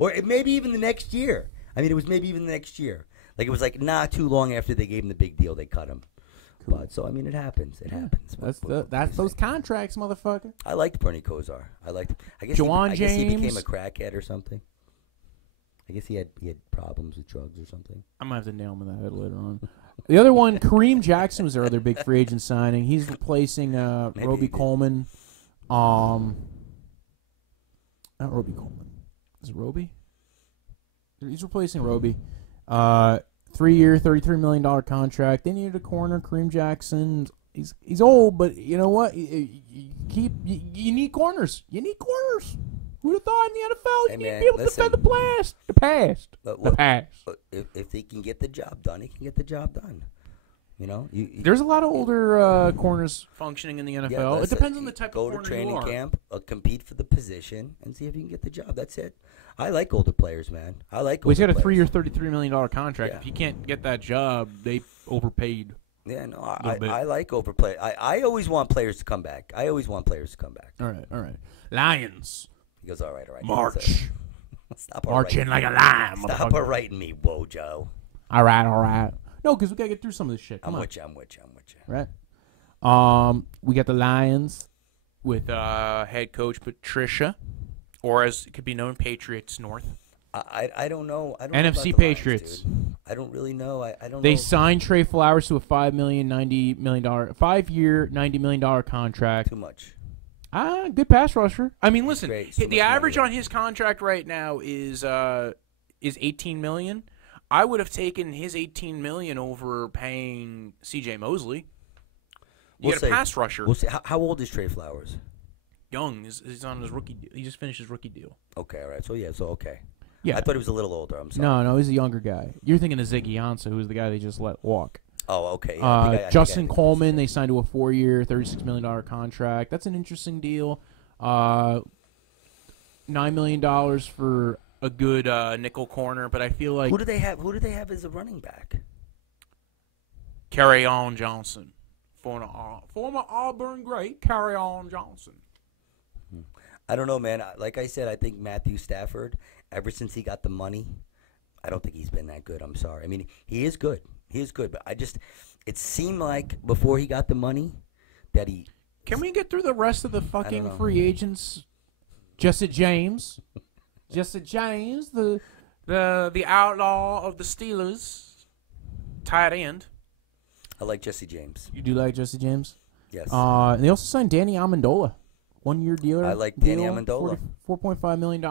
or maybe even the next year. I mean, it was maybe even the next year. Like, it was like not too long after they gave him the big deal, they cut him. Cool. But, so, I mean, it happens. It happens. That's those contracts, motherfucker. I liked Bernie Kosar. I guess Jawan I guess he James. became a crackhead or something. I guess he had problems with drugs or something. I'm going to have to nail him in the head later on. The other one, Kareem Jackson was their other big free agent signing. He's replacing Roby Coleman. Not Roby Coleman. Is it Roby? He's replacing Roby. 3-year, $33 million contract. They needed a corner. Kareem Jackson. He's old, but you know what? You need corners. You need corners. Who'd have thought in the NFL you need to be able to defend the past. The past. If he can get the job done, he can get the job done. You know, there's a lot of older corners functioning in the NFL. Yeah, it depends on the type of corner you are. Go to training camp, compete for the position, and see if you can get the job. That's it. I like older players, man. He's got a 3-year, $33 million contract. Yeah. If you can't get that job, they overpaid. Yeah, no, I like overplay. I always want players to come back. All right. Lions. He goes, all right. March. Stop marching like a lion. Stop writing me, Wojo. All right. No, because we got to get through some of this shit. I'm with you. Right. We got the Lions with head coach Patricia, or as it could be known, Patriots North. I don't know. I don't NFC know Patriots. Lions, I don't really know. I don't know. They signed Trey Flowers to a $5-year, $90 million contract. Too much. Good pass rusher. I mean, listen, so the average on his contract right now is $18 million. I would have taken his $18 million over paying C.J. Mosley. You got a pass rusher. We'll see. How old is Trey Flowers? Young. He's on his rookie deal. He just finished his rookie deal. Okay, all right. So okay. Yeah. I thought he was a little older. I'm sorry. No, he's a younger guy. You're thinking of Ziggy Ansah, who's the guy they just let walk. Oh, okay. Yeah, Justin Coleman, they signed to a 4-year, $36 million contract. That's an interesting deal. $9 million for a good nickel corner, but I feel like who do they have as a running back? Kerryon Johnson, former Auburn great Kerryon Johnson. I don't know, man. Like I said, I think Matthew Stafford, ever since he got the money, I don't think he's been that good. I'm sorry. I mean, he is good, but it seemed like before he got the money that he. Can we get through the rest of the fucking free agents? Jesse James. The outlaw of the Steelers, tight end. I like Jesse James. You do like Jesse James? Yes. And they also signed Danny Amendola, 1-year deal. I like Danny Amendola. $4.5 million.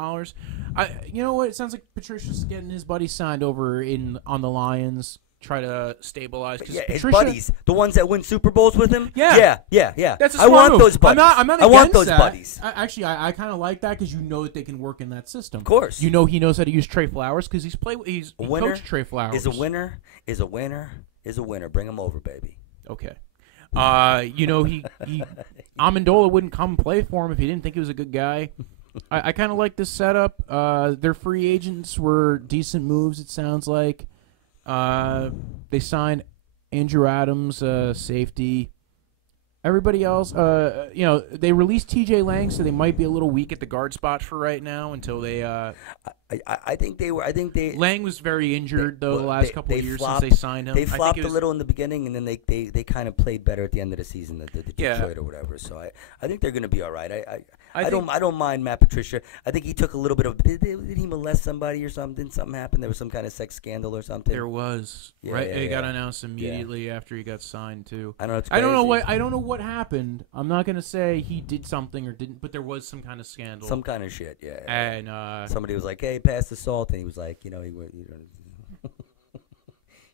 You know what? It sounds like Patricia's getting his buddy signed over on the Lions. try to stabilize. Yeah, his Patricia, buddies, the ones that win Super Bowls with him. Yeah. Yeah. That's a I smart want move. those buddies. I'm not I want against those that. buddies. I kind of like that because you know that they can work in that system. Of course. You know he knows how to use Trey Flowers because he coached Trey Flowers. Is a winner. Bring him over, baby. Okay. He Amendola wouldn't come and play for him if he didn't think he was a good guy. I kind of like this setup. Their free agents were decent moves, it sounds like. They signed Andrew Adams, safety. Everybody else, they released T.J. Lang, so they might be a little weak at the guard spot for right now until they. I think they. Lang was very injured the last couple of years since they signed him. They flopped a little in the beginning, and then they kind of played better at the end of the season, the Detroit or whatever. So I think they're going to be all right. I don't mind Matt Patricia. I think he took a little bit of. Did he molest somebody or something? Something happened. There was some kind of sex scandal or something. There was. Yeah, right. Yeah, it got announced immediately after he got signed too. I know. It's I don't know crazy. what happened. I'm not gonna say he did something or didn't, but there was some kind of scandal. Some kind of shit. Yeah. And somebody was like, "Hey, pass the salt," and he was like, he went.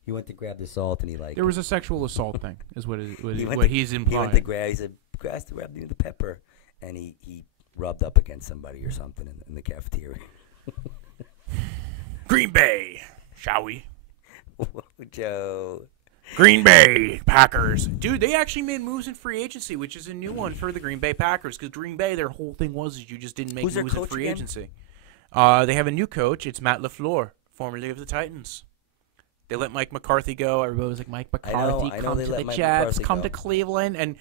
He went to grab the salt, and he like. There was a sexual assault thing, is what he's implying. He went to grab. He said, "Grass to grab the pepper," and he rubbed up against somebody or something in the cafeteria. Greenbay, shall we? Joe. Green Bay Packers. Dude, they actually made moves in free agency, which is a new one for the Green Bay Packers, because Green Bay, their whole thing was that you just didn't make moves in free agency. They have a new coach. It's Matt LaFleur, formerly of the Titans. They let Mike McCarthy go. Everybody was like, Mike McCarthy, come to the Jets, come to Cleveland. And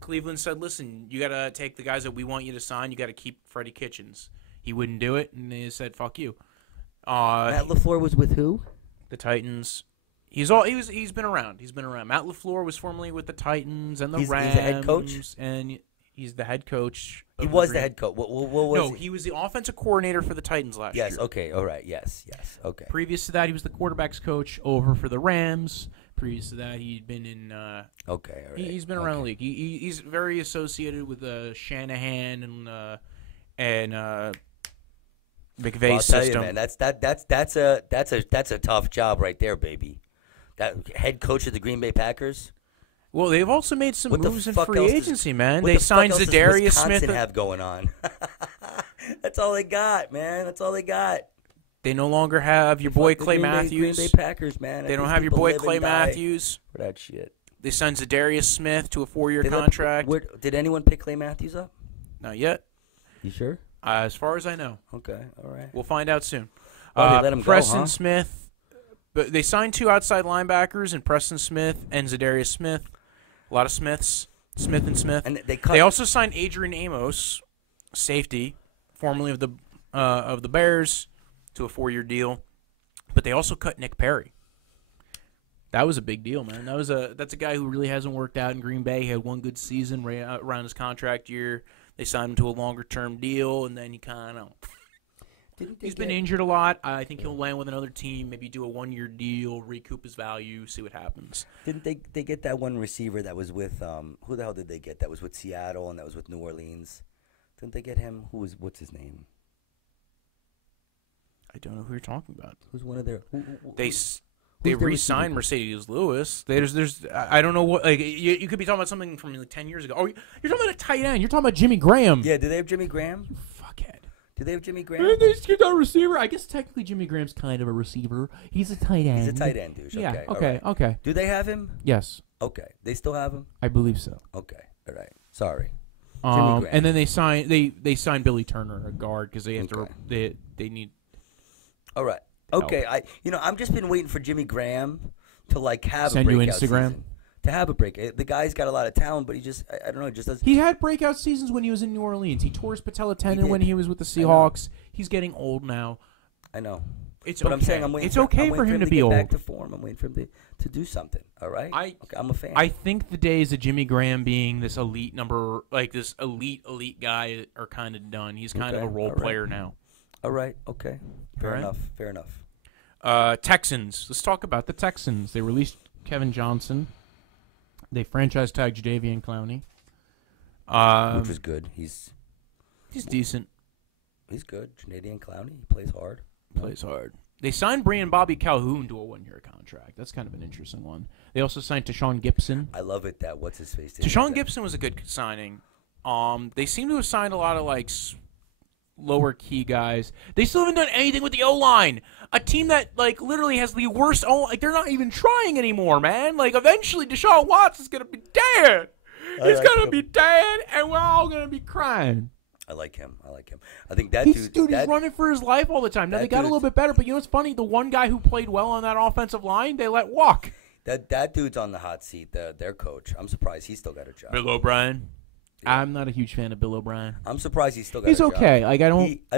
Cleveland said, listen, you got to take the guys that we want you to sign. You got to keep Freddie Kitchens. He wouldn't do it, and they said, fuck you. Matt LaFleur was with who? The Titans. He's been around. He's been around. Matt LaFleur was formerly with the Titans and the Rams. He's the head coach? And he's the head coach. He was the head coach. What was he? He was the offensive coordinator for the Titans last year. Yes, okay, all right, yes, okay. Previous to that, he was the quarterback's coach over for the Rams. Previous to that, he'd been in okay, all right. He's been around the league. He's very associated with Shanahan and McVay's system. You, man, that's a tough job right there, baby. That head coach of the Green Bay Packers. Well, they've also made some moves in free agency, man. They signed Zadarius Smith. What have going on? That's all they got, man. That's all they got. They no longer have your boy Clay Matthews. Green Bay Packers, man. They don't have your boy Clay Matthews. For that shit. They signed Zadarius Smith to a 4-year contract. Did anyone pick Clay Matthews up? Not yet. You sure? As far as I know. Okay, all right. We'll find out soon. They let him Preston go, huh? Smith. But they signed 2 outside linebackers, and Preston Smith and Zadarius Smith. A lot of Smiths. Smith and Smith. And they also signed Adrian Amos, safety, formerly of the Bears, to a 4-year deal. But they also cut Nick Perry. That was a big deal, man. That's a guy who really hasn't worked out in Green Bay. He had one good season right around his contract year. They signed him to a longer-term deal, and then he kind of... He's been injured a lot. I think he'll land with another team, maybe do a 1-year deal, recoup his value, see what happens. Didn't they get that one receiver that was with who the hell did they get? That was with Seattle and that was with New Orleans. Didn't they get him? What's his name? I don't know who you're talking about. Who's one of their? They re-signed Mercedes Lewis. There's I don't know what, like, you could be talking about something from like 10 years ago. Oh, you're talking about a tight end. You're talking about Jimmy Graham. Yeah, do they have Jimmy Graham? You fuckhead. Do they have Jimmy Graham? They just get a receiver. I guess technically Jimmy Graham's kind of a receiver. He's a tight end. He's a tight end, dude. Yeah. Okay. Okay. Do they have him? Yes. Okay. They still have him? I believe so. Okay. All right. Sorry. And then they signed Billy Turner, a guard, because they have to. They need. All right. Okay. I've just been waiting for Jimmy Graham to like have send a breakout you Instagram. Season. To have a break. The guy's got a lot of talent, but he just, I don't know, just doesn't. He had breakout seasons when he was in New Orleans. He tore his patella tendon when he was with the Seahawks. He's getting old now. I know. But I'm saying I'm waiting for him to be get old. Back to form. I'm waiting for him to do something. All right. I'm a fan. I think the days of Jimmy Graham being this elite this elite guy are kind of done. He's kind of a role player now. All right. Okay. Fair enough. Texans. Let's talk about the Texans. They released Kevin Johnson. They franchise tagged Jadeveon Clowney, which was good. He's decent. He's good. Jadeveon Clowney. He plays hard. They signed Brian Bobby Calhoun to a 1-year contract. That's kind of an interesting one. They also signed Tashawn Gibson. I love it that what's his face. Tashawn Gibson was a good signing. They seem to have signed a lot of like lower key guys. They still haven't done anything with the O-line. A team that like literally has the worst like they're not even trying anymore, man. Like eventually Deshaun Watson's gonna be dead. He's gonna be dead, and we're all gonna be crying. I like him. I think that he's running for his life all the time. Now they got a little bit better, but you know what's funny? The one guy who played well on that offensive line, they let walk. That dude's on the hot seat. Their coach. I'm surprised he's still got a job. Bill O'Brien. Yeah. I'm not a huge fan of Bill O'Brien. I'm surprised he's still got a job. He's okay. Like I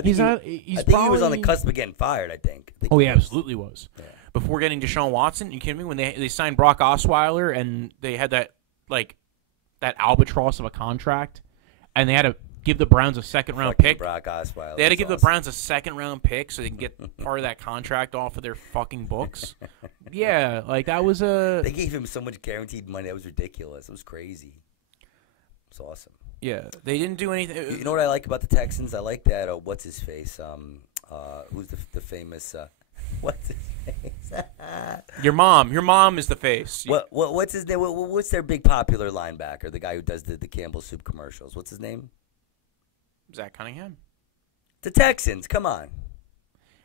think he was on the cusp of getting fired. I think he absolutely was. Yeah. Before getting Deshaun Watson, you kidding me? When they signed Brock Osweiler and they had that albatross of a contract, and they had to give the Browns a second-round pick. Brock Osweiler. They had to give the Browns a second-round pick so they can get part of that contract off of their fucking books. Yeah, like that was a. They gave him so much guaranteed money. That was ridiculous. It was crazy. It's awesome. Yeah, they didn't do anything. You know what I like about the Texans? I like that. What's his face? Who's the famous? What's his face? Your mom is the face. What's his name? What's their big popular linebacker? The guy who does the Campbell Soup commercials. What's his name? Zach Cunningham. The Texans. Come on.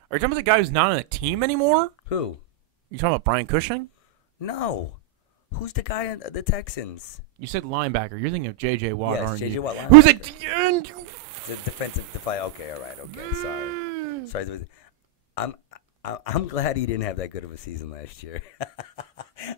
Are you talking about the guy who's not on the team anymore? Who? You talking about Brian Cushing? No. Who's the guy on the Texans? You said linebacker. You're thinking of J.J. Watt, yes, aren't J.J. you? Watt linebacker. Who's a defensive defy. Okay, all right. Okay, sorry. I'm glad he didn't have that good of a season last year.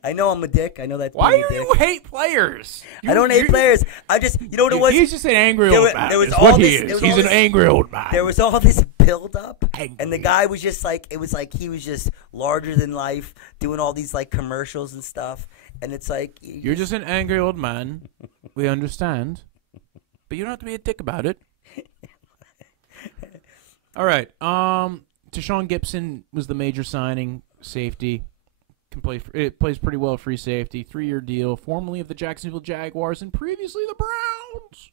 I know I'm a dick. I know that. Why do you hate players? I don't hate players. I just, you know what it was? He's just an angry old man. He's an angry old man. There was all this build-up, and the guy was just like, it was like he was just larger than life, doing all these like commercials and stuff, and it's like you're just an angry old man. We understand, but you don't have to be a dick about it. All right. Tashawn Gibson was the major signing, safety. It plays pretty well free safety. 3-year deal, formerly of the Jacksonville Jaguars and previously the Browns.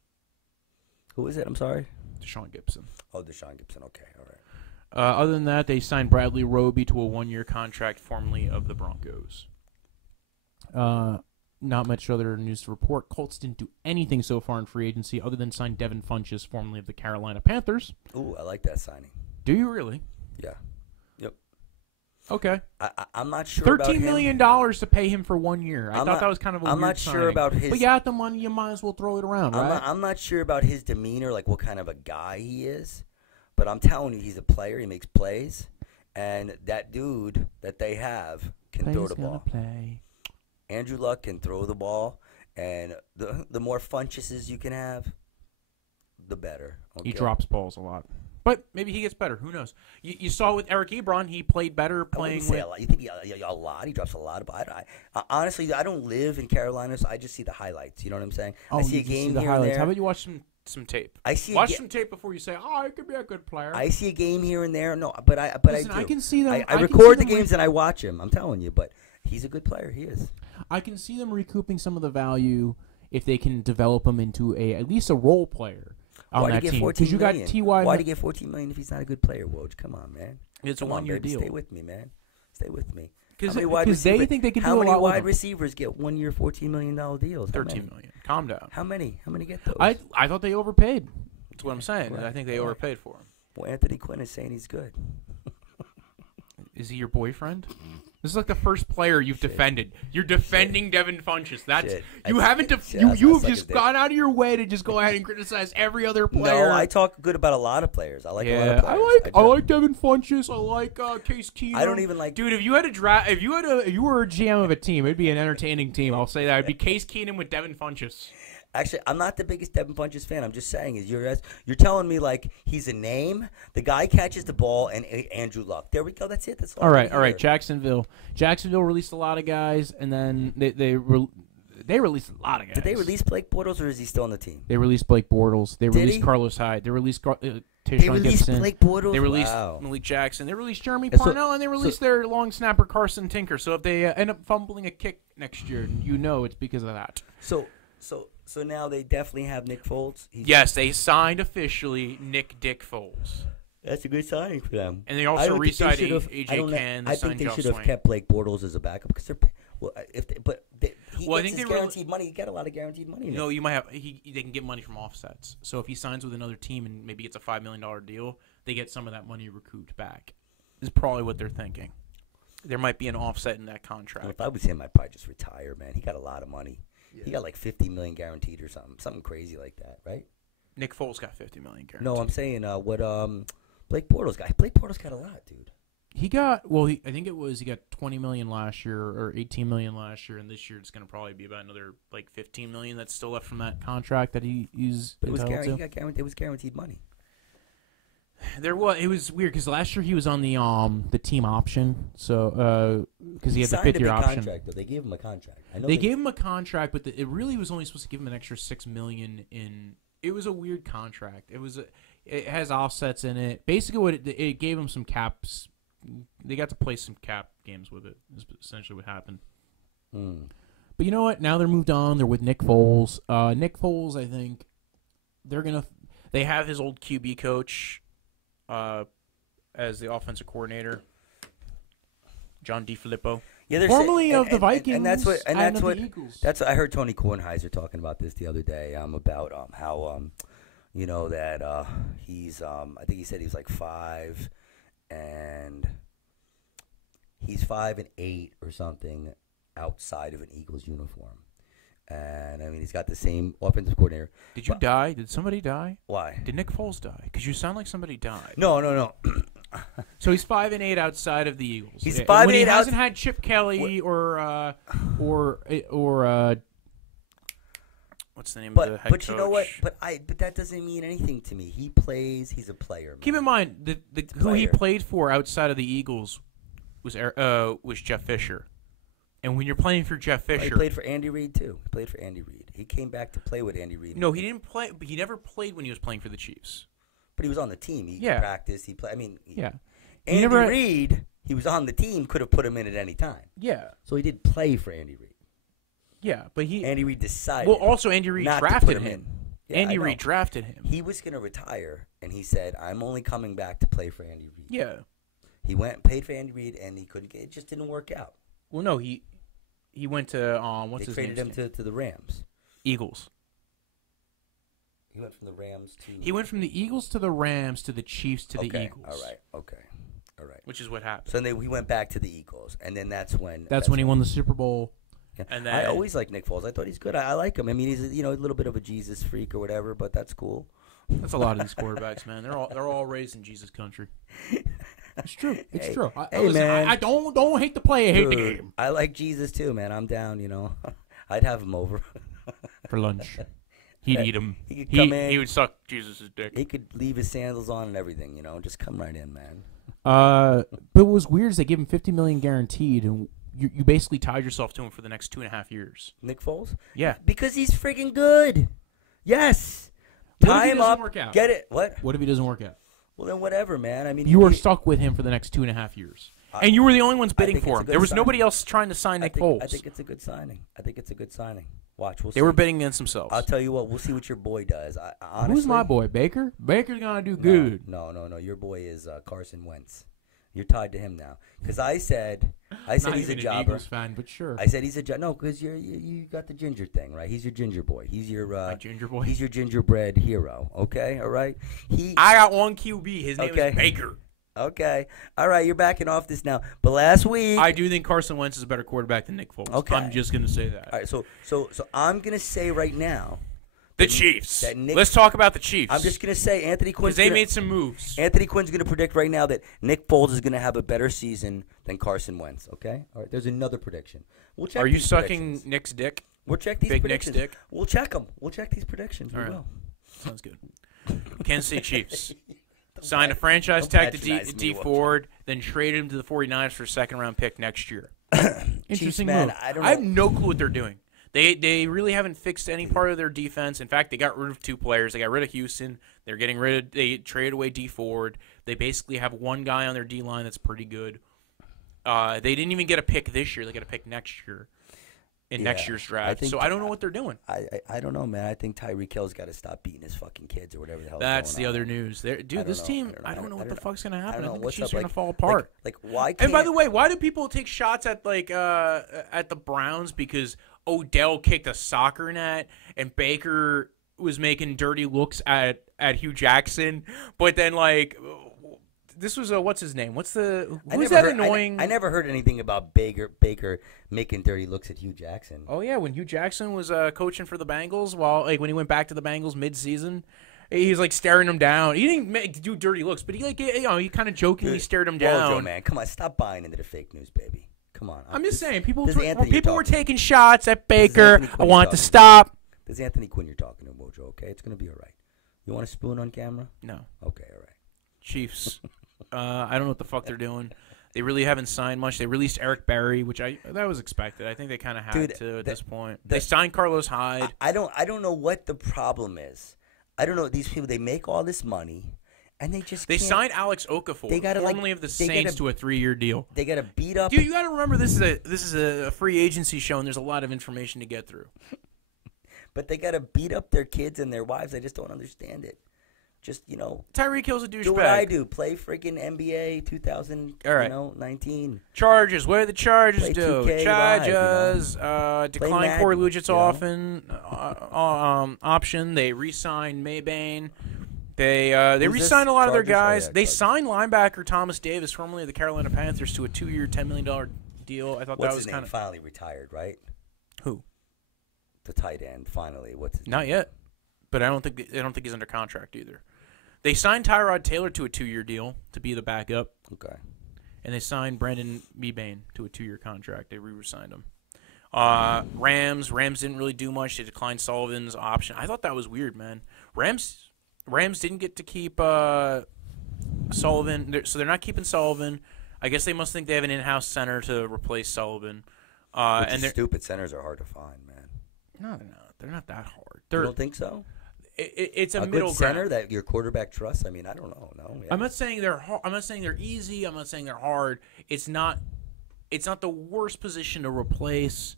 Who is it? I'm sorry. Tashawn Gibson. Oh, Tashawn Gibson. Okay, all right. Other than that, they signed Bradley Roby to a 1-year contract, formerly of the Broncos. Not much other news to report. Colts didn't do anything so far in free agency other than sign Devin Funchess, formerly of the Carolina Panthers. Ooh, I like that signing. Do you really? Yeah. Yep. Okay. I'm not sure $13 million to pay him for 1 year. I thought that was kind of a weird signing. About his. But you got the money, you might as well throw it around, right? I'm not sure about his demeanor, like what kind of a guy he is. But I'm telling you, he's a player. He makes plays. And that dude that they have can throw the ball. Play. Andrew Luck can throw the ball. And the more Funchesses you can have, the better. Okay? He drops balls a lot. But maybe he gets better. Who knows? You saw with Eric Ebron, he played better playing with... a lot. You think a lot? He drops a lot. But honestly, I don't live in Carolina, so I just see the highlights. You know what I'm saying? Oh, I see a game here highlights. and there. How about you watch some tape? Watch some tape before you say, "Oh, he could be a good player." I see a game here and there. No, but Listen, I do. I can see them. I record the games and I watch him. I'm telling you, but he's a good player. He is. I can see them recouping some of the value if they can develop him into at least a role player. Why do you get $14 million? T.Y. Why do you get $14 million if he's not a good player, Woj? Come on, man. It's a 1-year deal. Stay with me, man. Stay with me. Because they think they can do a lot. How many wide receivers get 1 year, $14 million deals? $13 million. Calm down. How many get those? I thought they overpaid. That's what I'm saying. Right. I think they overpaid for him. Well, Anthony Quinn is saying he's good. Is he your boyfriend? This is like the first player you've defended. You're defending Devin Funchess. You've just gone out of your way to just go ahead and criticize every other player. No, I talk good about a lot of players. I like a lot of players. I like Devin Funchess. I like Case Keenum. I don't even like. Dude, if you had a draft, if you were a GM of a team, it'd be an entertaining team. I'll say that. It'd be Case Keenum with Devin Funchess. Actually, I'm not the biggest Devin Funchess fan. I'm just saying, you're telling me like he's a name. The guy catches the ball, and Andrew Luck. There we go. That's it. That's all. All right. Jacksonville released a lot of guys, and then they released a lot of guys. Did they release Blake Bortles, or is he still on the team? They released Blake Bortles. They released Carlos Hyde. They released Tashawn Gibson. Blake Bortles. They released Malik Jackson. They released Jeremy Parnell, and they released their long snapper Carson Tinker. So if they end up fumbling a kick next year, it's because of that. So now they definitely have Nick Foles? Yes, they signed officially Nick Dick Foles. That's a good signing for them. And they also re-signed AJ Cann. I think they should have kept Blake Bortles as a backup because they're he gets his guaranteed money. You get a lot of guaranteed money. No, you might have. They can get money from offsets. So if he signs with another team and maybe gets a $5 million deal, they get some of that money recouped back. Is probably what they're thinking. There might be an offset in that contract. Well, if I was him, I'd probably just retire, man. He got a lot of money. Yeah. He got like $50 million guaranteed or something crazy like that, right? Nick Foles got $50 million guaranteed. No, I'm saying what Blake Bortles got. Blake Bortles got a lot, dude. He got I think he got $20 million last year or $18 million last year, and this year it's going to probably be about another like $15 million that's still left from that contract that he's entitled to. It was guaranteed money. It was weird because last year he was on the team option, so because he had the 5th-year option. Contract, though. They gave him a contract. They gave him a contract, but it really was only supposed to give him an extra $6 million in. It was a weird contract. It has offsets in it. Basically, it gave him some caps. They got to play some cap games with it. Is essentially what happened. But you know what? Now they're moved on. They're with Nick Foles. Nick Foles, I think they have his old QB coach as the offensive coordinator, John DeFilippo. Yeah, formerly of the Vikings, and that's what the Eagles. I heard Tony Kornheiser talking about this the other day. About how that he's I think he said he was like 5 and he's 5 and 8 or something outside of an Eagles uniform. And, I mean, he's got the same offensive coordinator. Did you die? Did somebody die? Why? Did Nick Foles die? Because you sound like somebody died. No. So he's 5 and 8 outside of the Eagles. He's 5 and 8. When he hasn't had Chip Kelly or what's the name of the head coach? But you know what? But that doesn't mean anything to me. He plays. He's a player. Man. Keep in mind who he played for outside of the Eagles was Jeff Fisher. And when you're playing for Jeff Fisher, he played for Andy Reid too. He came back to play with Andy Reid. No, he didn't play. He never played when he was playing for the Chiefs. But he was on the team. He practiced. He played. I mean, Andy Reid. He was on the team. Could have put him in at any time. Yeah. So he did play for Andy Reid. Yeah, but Andy Reid decided. Well, also Andy Reid drafted him. Yeah, Andy Reid drafted him. He was going to retire, and he said, "I'm only coming back to play for Andy Reid." Yeah. He went and played for Andy Reid, and he couldn't get. It just didn't work out. Well, no, he went to what's his name? They traded him to the Rams. Eagles. He went from the Rams to. He went from the Eagles to the Rams to the Chiefs to the Eagles. All right. Which is what happened. So then he went back to the Eagles, and then that's when he won the Super Bowl. Yeah. And then, I always liked Nick Foles. I thought he's good. I like him. I mean, he's a little bit of a Jesus freak or whatever, but that's cool. That's a lot of these quarterbacks, man. They're all raised in Jesus country. It's true. It's true. Man. I don't hate the play. I hate the game. I like Jesus too, man. I'm down. I'd have him over for lunch. He'd eat him. He could come in. He would suck Jesus' dick. He could leave his sandals on and everything. Just come right in, man. But what was weird is they gave him $50 million guaranteed, and you basically tied yourself to him for the next 2.5 years. Nick Foles? Yeah, because he's freaking good. Yes. Tie him up. Work out? Get it? What if he doesn't work out? Well, then whatever, man. I mean, you were stuck with him for the next 2.5 years, and you were the only ones bidding for him. There was nobody else trying to sign Nick Foles. I think it's a good signing. Watch, we'll see. They were bidding against themselves. I'll tell you what. We'll see what your boy does. Honestly, who's my boy? Baker? Baker's gonna do good. No. Your boy is Carson Wentz. You're tied to him now. Because I said he's a jobber. Eagles fan, but sure. I said he's a jobber. No, because you got the ginger thing, right? He's your ginger boy. He's your my ginger boy. He's your gingerbread hero. Okay, all right. I got one QB. His name is Baker. Okay, all right. You're backing off this now. But last week, I do think Carson Wentz is a better quarterback than Nick Foles. Okay, I'm just gonna say that. All right. So I'm gonna say right now. The Chiefs. Let's talk about the Chiefs. I'm just going to say Anthony Quinn. Because they made some moves. Anthony Quinn's going to predict right now that Nick Foles is going to have a better season than Carson Wentz, okay? All right, there's another prediction. We'll check. Are you sucking Nick's dick? We'll check these predictions. Big Nick's dick? We'll check them. We'll check these predictions. All right. We will. Sounds good. Kansas City Chiefs. Signed a franchise tag to D Ford, then traded him to the 49ers for a second-round pick next year. Interesting move. I have no clue what they're doing. They really haven't fixed any part of their defense. In fact, they got rid of 2 players. They got rid of Houston. They traded away D Ford. They basically have one guy on their D line that's pretty good. They didn't even get a pick this year. They got a pick next year. in next year's draft. So I don't know what they're doing. I don't know, man. I think Tyreek Hill's got to stop beating his fucking kids or whatever the hell. That's the other news. Dude, this team, I don't know what the fuck's gonna happen. I think the Chiefs are gonna fall apart. Like why? Can't... And by the way, why do people take shots at at the Browns because Odell kicked a soccer net and Baker was making dirty looks at Hugh Jackson, but then this was what's his name? Who's that annoying? I never heard anything about Baker making dirty looks at Hugh Jackson. Oh yeah, when Hugh Jackson was coaching for the Bengals, when he went back to the Bengals mid-season, he was staring him down. He didn't do dirty looks, but he kind of jokingly stared him down. Brojo, man, come on, stop buying into the fake news, baby. Come on. I'm just saying, people were taking shots at Baker. I want to stop. This is Anthony Quinn you're talking to, Brojo. Okay, it's gonna be all right. You want a spoon on camera? No. Okay, all right. Chiefs. I don't know what the fuck they're doing. They really haven't signed much. They released Eric Berry, which that was expected. I think they kind of had to at this point. They signed Carlos Hyde. I don't know what the problem is. I don't know these people. They make all this money, and they can't. Signed Alex Okafor, formerly of the Saints, to a 3-year deal. They got to beat up. Dude, you got to remember this is a free agency show, and there's a lot of information to get through. But they got to beat up their kids and their wives. I just don't understand it. Just, Tyreek Hill's a douchebag. Do what I do. Play freaking NBA 2019. Charges. What do the Charges Play do? 2K Charges. Live, Decline Corey Lugit's option. They re-signed Maybane. They re-signed a lot of their guys. They signed linebacker Thomas Davis, formerly of the Carolina Panthers, to a 2-year, $10 million deal. I thought that was kind of finally retired, right? Who? The tight end finally. Not yet, but I don't think he's under contract either. They signed Tyrod Taylor to a 2-year deal to be the backup. Okay. And they signed Brandon Mebane to a 2-year contract. They re-signed him. Rams didn't really do much. They declined Sullivan's option. I thought that was weird, man. Rams didn't get to keep Sullivan, so they're not keeping Sullivan. I guess they must think they have an in-house center to replace Sullivan. And stupid centers are hard to find, man. No, they're not. They're not that hard. You don't think so? It's a middle good center that your quarterback trusts. I mean, I don't know. No, yeah. I'm not saying they're hard. I'm not saying they're easy. I'm not saying they're hard. It's not the worst position to replace,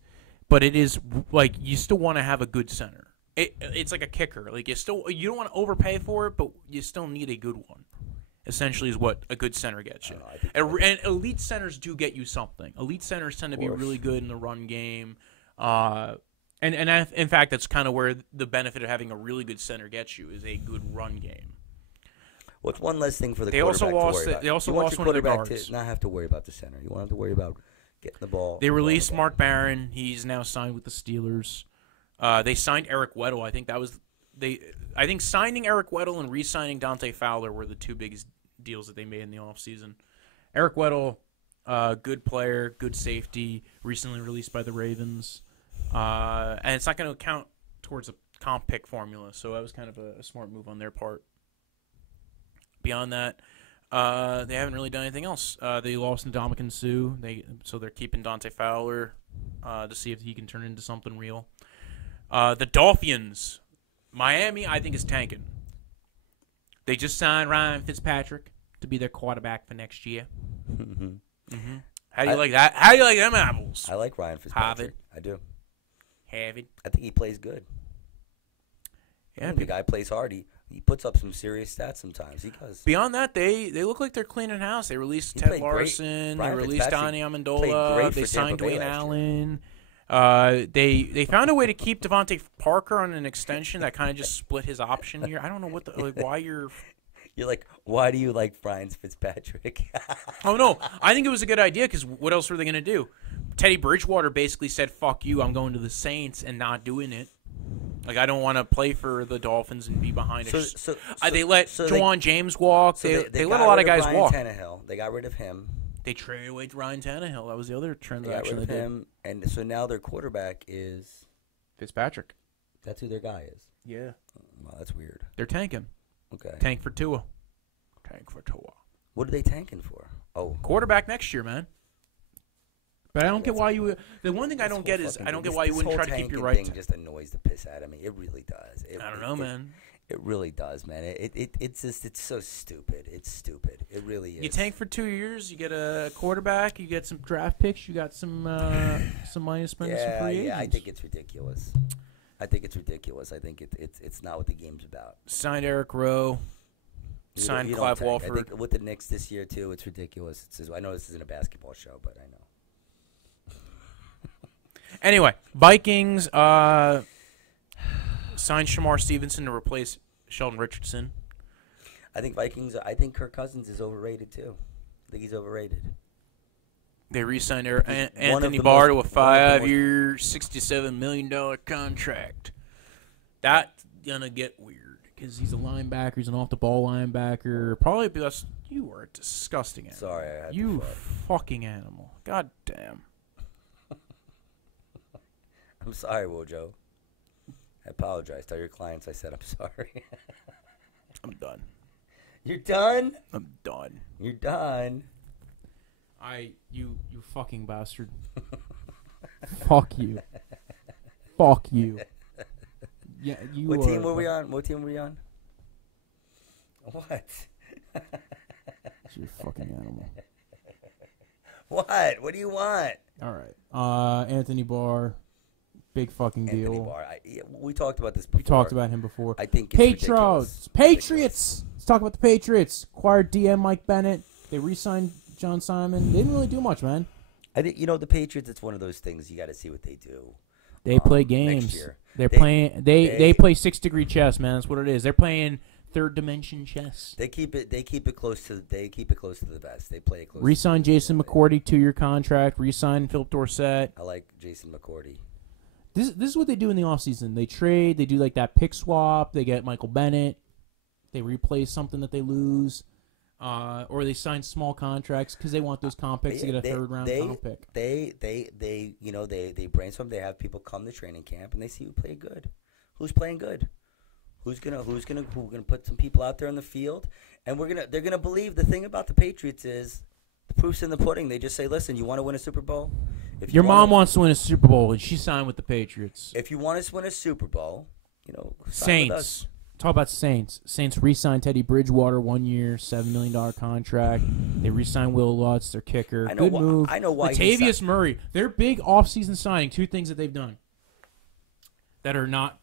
but it is you still want to have a good center. It's like a kicker. You don't want to overpay for it, but you still need a good one. Essentially, is what a good center gets you. And elite centers do get you something. Elite centers tend to be really good in the run game. And in fact, that's kind of where the benefit of having a really good center gets you is a good run game. What's one less thing for the quarterback to worry about? They also lost one of their guards. To not have to worry about the center. You won't have to worry about getting the ball. They released Mark Barron. He's now signed with the Steelers. They signed Eric Weddle. I think signing Eric Weddle and re-signing Dante Fowler were the two biggest deals that they made in the offseason. Eric Weddle, good player, good safety, recently released by the Ravens. And it's not going to count towards a comp pick formula, so that was kind of a smart move on their part. Beyond that, they haven't really done anything else. They lost Ndamukong Suh, so they're keeping Dante Fowler to see if he can turn into something real. The Dolphins, Miami, I think is tanking. They just signed Ryan Fitzpatrick to be their quarterback for next year. How do you like that? How do you like them apples? I like Ryan Fitzpatrick. I do. I think he plays good. Yeah, the guy plays hard. He puts up some serious stats sometimes. He does. Beyond that, they look like they're cleaning house. They released Ted Larson. They released Donnie Amendola. They signed Dwayne Allen. They found a way to keep Devontae Parker on an extension that kind of just split his option here. I don't know why you're. You're like, why do you like Ryan Fitzpatrick? Oh no, I think it was a good idea because what else were they going to do? Teddy Bridgewater basically said, "Fuck you, I'm going to the Saints," and not doing it. I don't want to play for the Dolphins and be behind it. They let Juwan James walk. They let a lot of guys walk. Tannehill. They got rid of him. They traded away Ryan Tannehill. That was the other transaction. They got rid of him, and so now their quarterback is Fitzpatrick. That's who their guy is. Yeah. Wow, that's weird. They're tanking. Okay. Tank for Tua. What are they tanking for? Oh, quarterback next year, man. But I don't get why you. The one thing I don't get is I don't get why you wouldn't try to keep your right. This thing just annoys the piss out of me. It really does. I don't know, man. It really does, man. It's so stupid. It's stupid. It really is. You tank for 2 years, you get a quarterback, you get some draft picks, you got some money to spend some free agents. Yeah, I think it's ridiculous. I think it's not what the game's about. Signed Eric Rowe. Signed Clive Walford. I think with the Knicks this year too, it's ridiculous. I know this isn't a basketball show, but I know. Anyway, Vikings signed Shamar Stevenson to replace Sheldon Richardson. I think Kirk Cousins is overrated too. I think he's overrated. They re-signed Anthony Barr to a 5-year, $67 million contract. That's gonna get weird. Because he's a linebacker, he's an off-the-ball linebacker. Probably because you are a disgusting animal. Sorry, I had you to fart. fucking animal. God damn. I'm sorry, Wojo. I apologize. Tell your clients I said I'm sorry. I'm done. You're done? I'm done. You're done. You fucking bastard. Fuck you. Fuck you. Yeah, you. What team were we on? What? You're a fucking animal. What? What do you want? All right. Anthony Barr, big fucking deal. Anthony Barr. We talked about this before. We talked about him before. I think it's ridiculous. Patriots. Let's talk about the Patriots. Acquired DM Mike Bennett. They re-signed John Simon. They didn't really do much, man. I think the Patriots. It's one of those things you got to see what they do. They play games. Next year. They play 6-degree chess, man. That's what it is. They're playing third dimension chess. They keep it close to the vest. They play it close. Re-sign Jason McCourty, 2-year contract. Re-sign Philip Dorsett. I like Jason McCourty. This is what they do in the offseason. They trade. They do like that pick swap. They get Michael Bennett. They replace something that they lose. Or they sign small contracts because they want those comp picks to get a third-round comp pick. They brainstorm. They have people come to training camp and they see who play good, who's playing good, who's gonna put some people out there in the field, and they're gonna believe. The thing about the Patriots is the proof's in the pudding. They just say, listen, you want to win a Super Bowl? If your mom wants to win a Super Bowl and she signed with the Patriots. If you want us to win a Super Bowl, sign with us. Talk about Saints. Saints re-signed Teddy Bridgewater, 1 year, $7 million contract. They re-signed Will Lutz, their kicker. Good move. I know why. Latavius Murray, their big offseason signing. 2 things that they've done that are not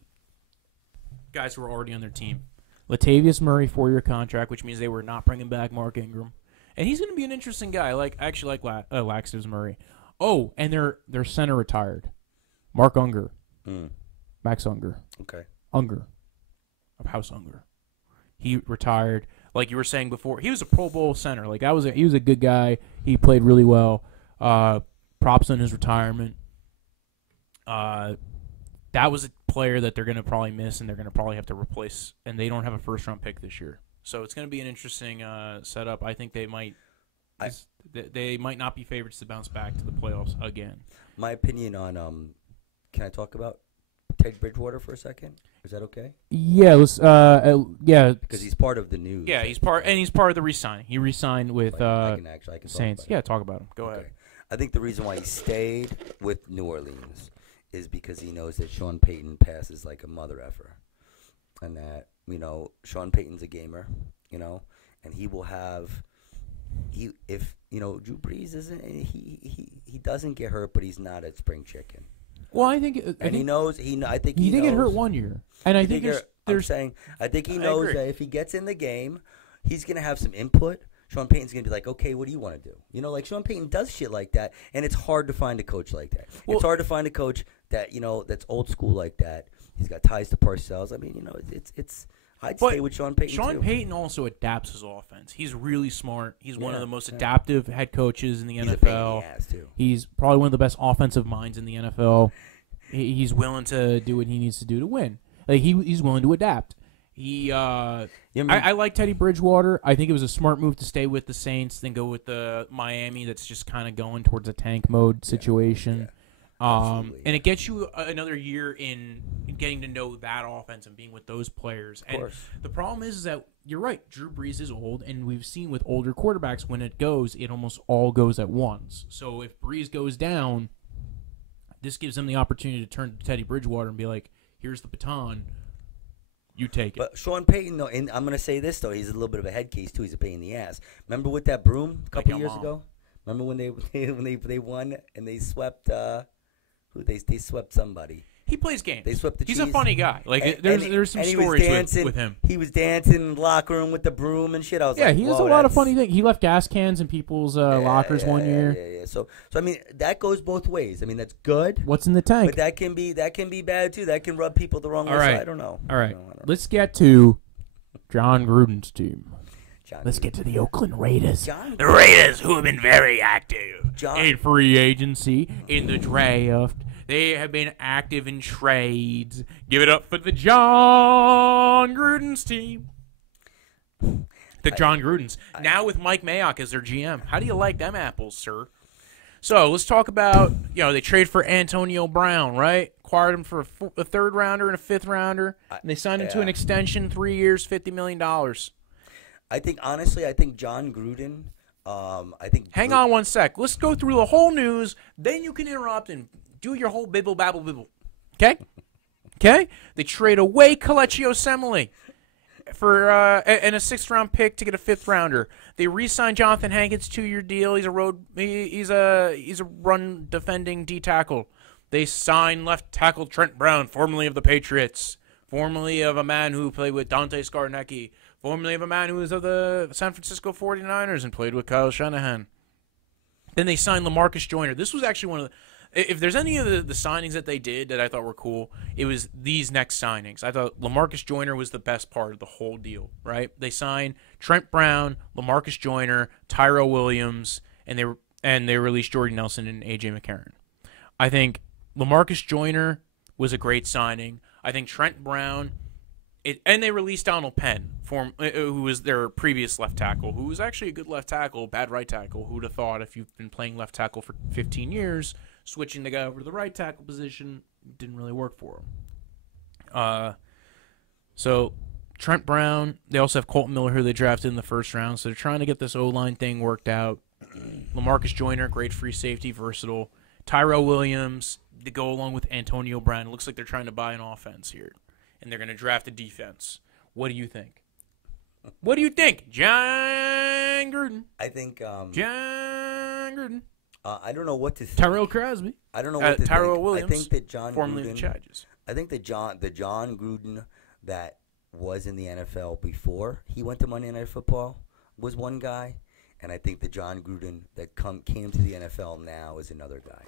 guys who are already on their team. Latavius Murray, 4-year contract, which means they were not bringing back Mark Ingram, and he's going to be an interesting guy. I actually like Laxatives Murray. Oh, and their center retired, Mark Unger, Max Unger. Okay, Unger. Of House Unger. He retired. Like you were saying before, he was a Pro Bowl center. Like he was a good guy. He played really well. Props on his retirement. That was a player that they're going to probably miss, and they're going to probably have to replace. And they don't have a first-round pick this year, so it's going to be an interesting setup. I think they might not be favorites to bounce back to the playoffs again. My opinion on can I talk about Teddy Bridgewater for a second? Is that okay? Yeah, yeah. Because he's part of the news. Yeah, he's part of the re-signing. He re-signed with I can Saints. Yeah, talk about him. Go ahead. I think the reason why he stayed with New Orleans is because he knows that Sean Payton passes like a mother effer, and that Sean Payton's a gamer, and he will have. If Drew Brees isn't he doesn't get hurt, but he's not a spring chicken. Well, I think he knows. I think he did get hurt 1 year, and I think I think he knows that if he gets in the game, he's gonna have some input. Sean Payton's gonna be like, okay, what do you want to do? Like Sean Payton does shit like that, and it's hard to find a coach like that. Well, it's hard to find a coach that that's old school like that. He's got ties to Parcells. I mean, it's. I'd stay with Sean Payton. Sean Payton also adapts his offense. He's really smart. He's one of the most adaptive head coaches in the NFL. He's a pain in the ass too. He's probably one of the best offensive minds in the NFL. He's willing to do what he needs to do to win. Like he's willing to adapt. I like Teddy Bridgewater. I think it was a smart move to stay with the Saints than go with the Miami. That's just kind of going towards a tank mode situation. And it gets you another year in getting to know that offense and being with those players. And the problem is that you're right. Drew Brees is old, and we've seen with older quarterbacks when it almost all goes at once. So if Brees goes down, this gives them the opportunity to turn to Teddy Bridgewater and be like, here's the baton. You take it. But Sean Payton, though, and I'm going to say this, though, he's a little bit of a head case, too. He's a pain in the ass. Remember with that broom a couple years ago? Remember when they won and they swept they swept somebody? He plays games. They swept the He's cheese. a funny guy. Like there's some and stories with him. He was dancing in the locker room with the broom and shit. I was like, he has a lot of funny things. He left gas cans in people's lockers one year. Yeah. So I mean, that goes both ways. I mean, that's good. What's in the tank? But that can be bad too. That can rub people the wrong way. Right. So I don't know. All right. I don't know. Let's get to John Gruden's team. Let's get to the Oakland Raiders. The Raiders, who have been very active in free agency, in the draft. They have been active in trades. Give it up for the John Gruden's team. The John Grudens. Now with Mike Mayock as their GM. How do you like them apples, sir? So let's talk about, they trade for Antonio Brown, right? Acquired him for a third rounder and a fifth rounder. And they signed him to an extension, 3 years, $50 million. I think John Gruden. Hang on one sec. Let's go through the whole news. Then you can interrupt and do your whole bibble babble bibble. Okay? Okay? They trade away Kelechi Osemele for and a sixth-round pick to get a fifth-rounder. They re-signed Jonathan Hankins 2-year deal. He's a run defending D tackle. They signed left tackle Trent Brown, formerly of the Patriots, formerly of a man who played with Dante Scarnecchia, formerly of a man who was of the San Francisco 49ers and played with Kyle Shanahan. Then they signed LaMarcus Joyner. This was actually one of the – if there's any of the signings that they did that I thought were cool, it was these next signings. I thought LaMarcus Joyner was the best part of the whole deal, right? They signed Trent Brown, LaMarcus Joyner, Tyrell Williams, and they released Jordy Nelson and A.J. McCarron. I think LaMarcus Joyner was a great signing. I think Trent Brown – and they released Donald Penn, who was their previous left tackle, who was actually a good left tackle, bad right tackle. Who would have thought if you've been playing left tackle for 15 years – switching the guy over to the right tackle position didn't really work for him. So Trent Brown, they also have Colton Miller, who they drafted in the first round. So they're trying to get this O-line thing worked out. LaMarcus Joyner, great free safety, versatile. Tyrell Williams, to go along with Antonio Brown. It looks like they're trying to buy an offense here, and they're going to draft a defense. What do you think? What do you think, John Gruden? I think John Gruden. I don't know what to think. Tyrell Crosby. I don't know what to Tyrell think. Williams. I think that John formerly Gruden, the Chargers. I think the John Gruden that was in the NFL before he went to Monday Night Football was one guy, and I think the John Gruden that came to the NFL now is another guy.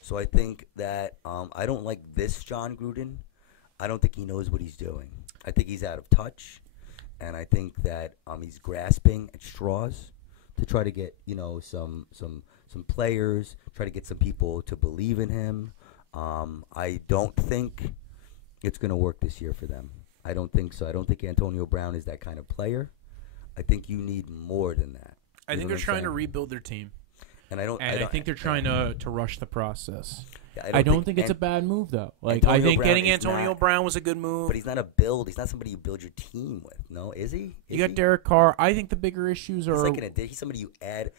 So I think that I don't like this John Gruden. I don't think he knows what he's doing. I think he's out of touch, and I think that he's grasping at straws to try to get some players, try to get some people to believe in him. I don't think it's going to work this year for them. I don't think so. I don't think Antonio Brown is that kind of player. I think you need more than that. I think they're trying to rebuild their team. And I think they're trying to rush the process. Yeah, I don't think it's a bad move, though. Like I think getting Antonio Brown was a good move. But he's not a build. He's not somebody you build your team with. No, is he? You got Derek Carr. I think the bigger issues are. He's somebody you add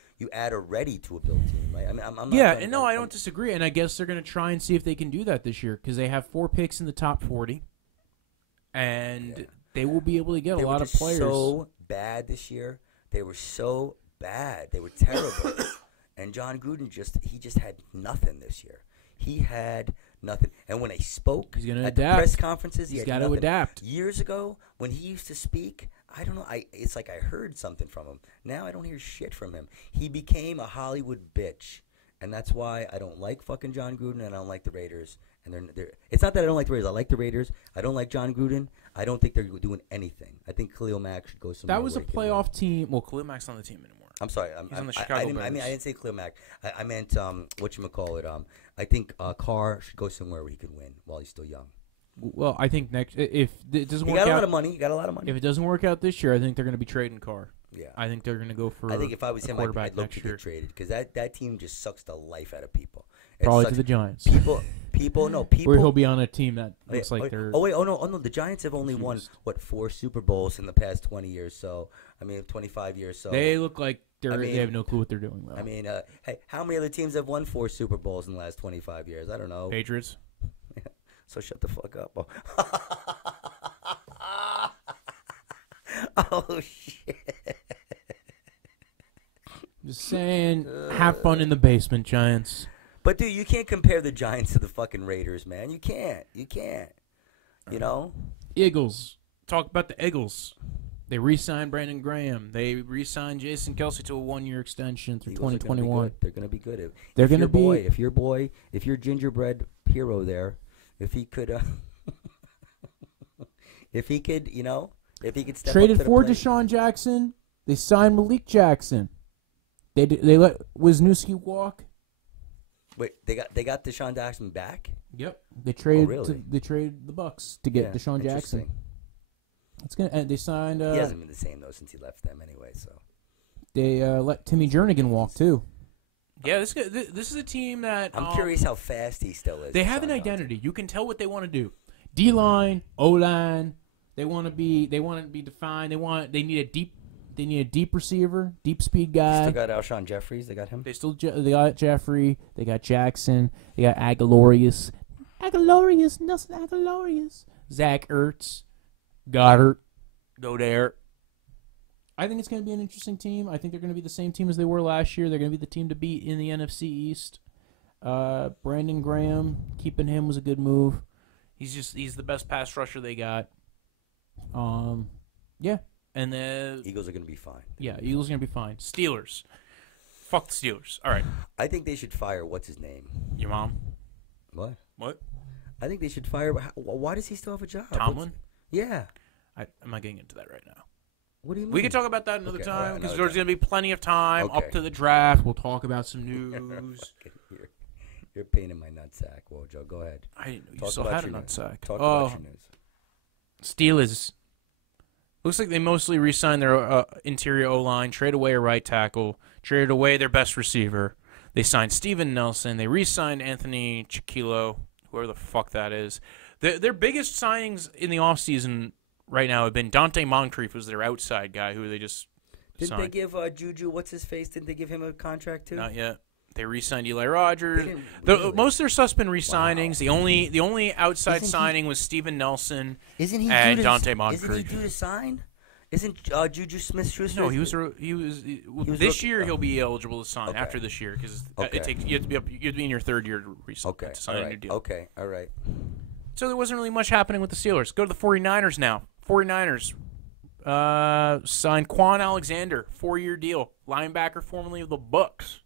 already to a build team, right? I mean, I'm not. Yeah, and no, I don't disagree. And I guess they're going to try and see if they can do that this year because they have 4 picks in the top 40, and they will be able to get a lot of players. They were so bad this year. They were so bad. They were terrible. And John Gruden just had nothing this year. He had nothing. And when he spoke at the press conferences, he's got to adapt. Years ago, when he used to speak, I don't know. It's like I heard something from him. Now I don't hear shit from him. He became a Hollywood bitch, and that's why I don't like fucking John Gruden and I don't like the Raiders. And they're it's not that I don't like the Raiders. I like the Raiders. I don't like John Gruden. I don't think they're doing anything. I think Khalil Mack should go somewhere. That was a playoff team. Well, Khalil Mack's not on the team anymore. I'm sorry. He's on the Chicago Bears. I didn't say Khalil Mack. I meant whatchamacallit. I think Carr should go somewhere where he can win while he's still young. Well, I think if it doesn't work out, he got a lot of money. He got a lot of money. If it doesn't work out this year, I think they're going to be trading Carr. Yeah, I think they're going to go for. I think if I was him, I'd look to get traded because that team just sucks the life out of people. Probably to the Giants. People. Or he'll be on a team that looks like they're. Oh no! The Giants have only won 4 Super Bowls in the past 20 years. So 25 years. So they look like they have no clue what they're doing. Though. I mean, hey, how many other teams have won 4 Super Bowls in the last 25 years? I don't know. Patriots. So shut the fuck up. Oh shit! Just saying, have fun in the basement, Giants. But dude, you can't compare the Giants to the fucking Raiders, man. You can't. You can't. You know. Eagles. Talk about the Eagles. They re-signed Brandon Graham. They re-signed Jason Kelsey to a 1-year extension through 2021. They're going to be good. They're going to be. If your gingerbread hero there, if he could, if he could step Traded up to the for plate. Deshaun Jackson. They signed Malik Jackson. They let Wisniewski walk. Wait, they got Deshaun Jackson back? Yep. They traded. Really? They traded the Bucks to get Deshaun Jackson. It's gonna. And they signed. He hasn't been the same though since he left them anyway. So they let Timmy Jernigan walk too. Yeah, this is a team that I'm curious how fast he still is. They have an identity. You can tell what they want to do. D-line, O-line. They want to be defined. They need a deep receiver, deep speed guy. Still got Alshon Jeffries. They got him. They got Jeffrey. They got Jackson. They got Nelson Aguilarius, Zach Ertz, Goddard. Go there. I think it's going to be an interesting team. I think they're going to be the same team as they were last year. They're going to be the team to beat in the NFC East. Brandon Graham, keeping him was a good move. He's the best pass rusher they got. Yeah. And the Eagles are going to be fine. Yeah, Eagles are going to be fine. Steelers. Fuck the Steelers. All right. I think they should fire what's his name. Your mom. What? What? I think they should fire. Why does he still have a job? Tomlin. Yeah. I'm not getting into that right now. What do you mean? We can talk about that another time because there's going to be plenty of time up to the draft. We'll talk about some news. You're a pain in my nutsack, Wojo. Go ahead. I didn't know you still had a nutsack. Talk about your news. Steelers. Looks like they mostly re-signed their interior O-line, traded away a right tackle, traded away their best receiver. They signed Steven Nelson. They re-signed Anthony Chiquilo, whoever the fuck that is. Their biggest signings in the offseason right now have been Dante Moncrief, was their outside guy who they just Didn't signed. they give Juju, what's his face? Didn't they give him a contract too? Not yet. They re-signed Eli Rogers. Really? Most of their stuff's been re-signings. Wow. The only outside signing was Steven Nelson Isn't he and due to, Dante Moncrief. Isn't he due to sign? Isn't Juju Smith-Schuster? No, he was this year. He'll be eligible to sign after this year because it takes you have to be in your third year to sign a new deal. Okay, all right. So there wasn't really much happening with the Steelers. Go to the 49ers now. 49ers signed Quan Alexander, 4-year deal, linebacker formerly of the Bucks.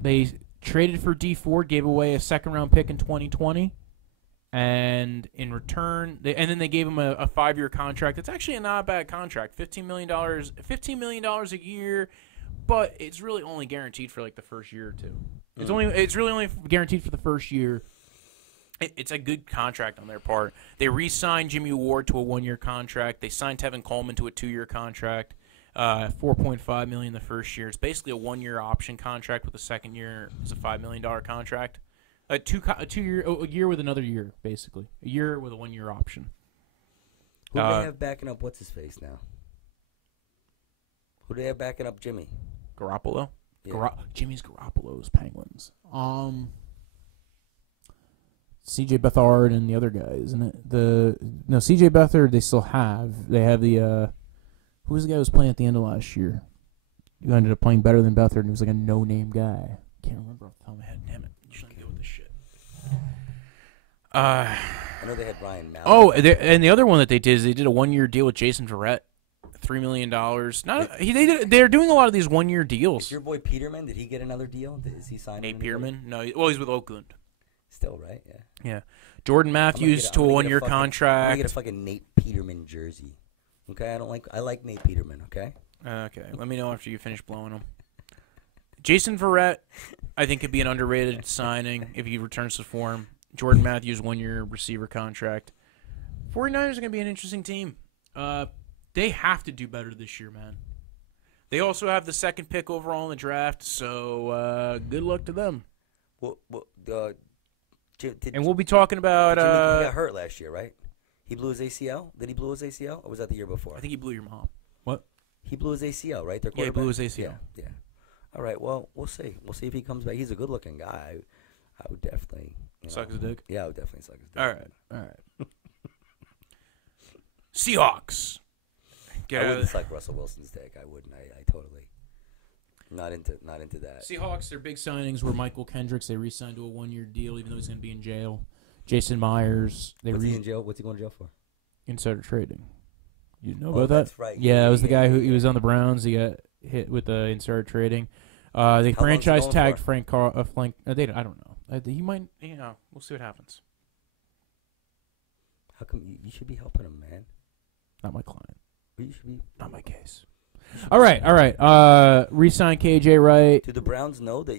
They traded for D Ford, gave away a second-round pick in 2020, and in return, they gave him a 5-year contract. It's actually a not bad contract, $15 million a year, but it's really only guaranteed for like the first year or two. It's really only guaranteed for the first year. It's a good contract on their part. They re-signed Jimmy Ward to a 1-year contract. They signed Tevin Coleman to a 2-year contract. $4.5 million the first year. It's basically a 1-year option contract with the second year is a $5 million contract. A year with another year, basically. A year with a 1-year option. Who do they have backing up what's his face now? Who do they have backing up Jimmy? Garoppolo. Yeah. Jimmy's Garoppolo's Penguins. C.J. Beathard and the other guy, isn't it? C.J. Beathard they still have. They have the who was the guy who was playing at the end of last year? Who ended up playing better than Beathard, and he was like a no-name guy. Can't remember off the top of my head. Damn it. You shouldn't go with this shit. I know they had Ryan Mallett. Oh, and the other one that they did is they did a 1-year deal with Jason Verrett, $3 million. They're doing a lot of these 1-year deals. Is your boy Peterman, did he get another deal? Is he signed? Nate Pearman? No, he's with Oakland. Still, right? Yeah. Yeah. Jordan Matthews to a 1-year contract. I'm gonna get a fucking Nate Peterman jersey. Okay, I like Nate Peterman. Okay. Okay, let me know after you finish blowing him. Jason Verrett, I think, could be an underrated signing if he returns to form. Jordan Matthews, 1-year receiver contract. 49ers are going to be an interesting team. They have to do better this year, man. They also have the second pick overall in the draft, so good luck to them. And we'll be talking about... he got hurt last year, right? He blew his ACL? Did he blow his ACL? Or was that the year before? I think he blew your mom. What? He blew his ACL, right? Yeah, he blew his ACL. Yeah. All right, well, we'll see. We'll see if he comes back. He's a good-looking guy. I would definitely... Suck his dick? Yeah, I would definitely suck his dick. All right. Seahawks. I wouldn't suck Russell Wilson's dick. I wouldn't. I totally not into that. Seahawks, their big signings were Michael Kendricks. They re-signed to a 1-year deal, even though he's going to be in jail. Jason Myers. What's he in jail? What's he going to jail for? Insider trading. You know about that? That's right. Yeah, it was the guy who he was on the Browns. He got hit with the insider trading. They franchise tagged Frank. I don't know. He might. We'll see what happens. How come you should be helping him, man? Not my client. You should be. Not my case. All right. Resign KJ Wright. Do the Browns know that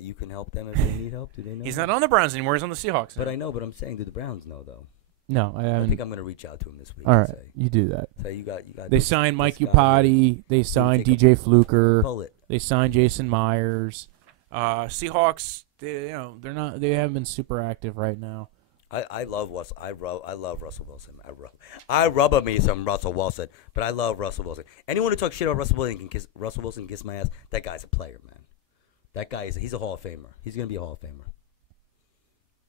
you can help them if they need help? Do they know? He's not on the Browns anymore. He's on the Seahawks. But I know. But I'm saying, do the Browns know though? No, I haven't. I think I'm going to reach out to him this week. All right, you do that. So you got. They signed Mike Upati. They signed DJ Fluker. They signed Jason Myers. Seahawks. They're not. They haven't been super active right now. I love Russell. I love Russell Wilson. I rubber me some Russell Wilson, but I love Russell Wilson. Anyone who talks shit about Russell Wilson can kiss my ass. That guy's a player, man. That guy he's a Hall of Famer. He's gonna be a Hall of Famer.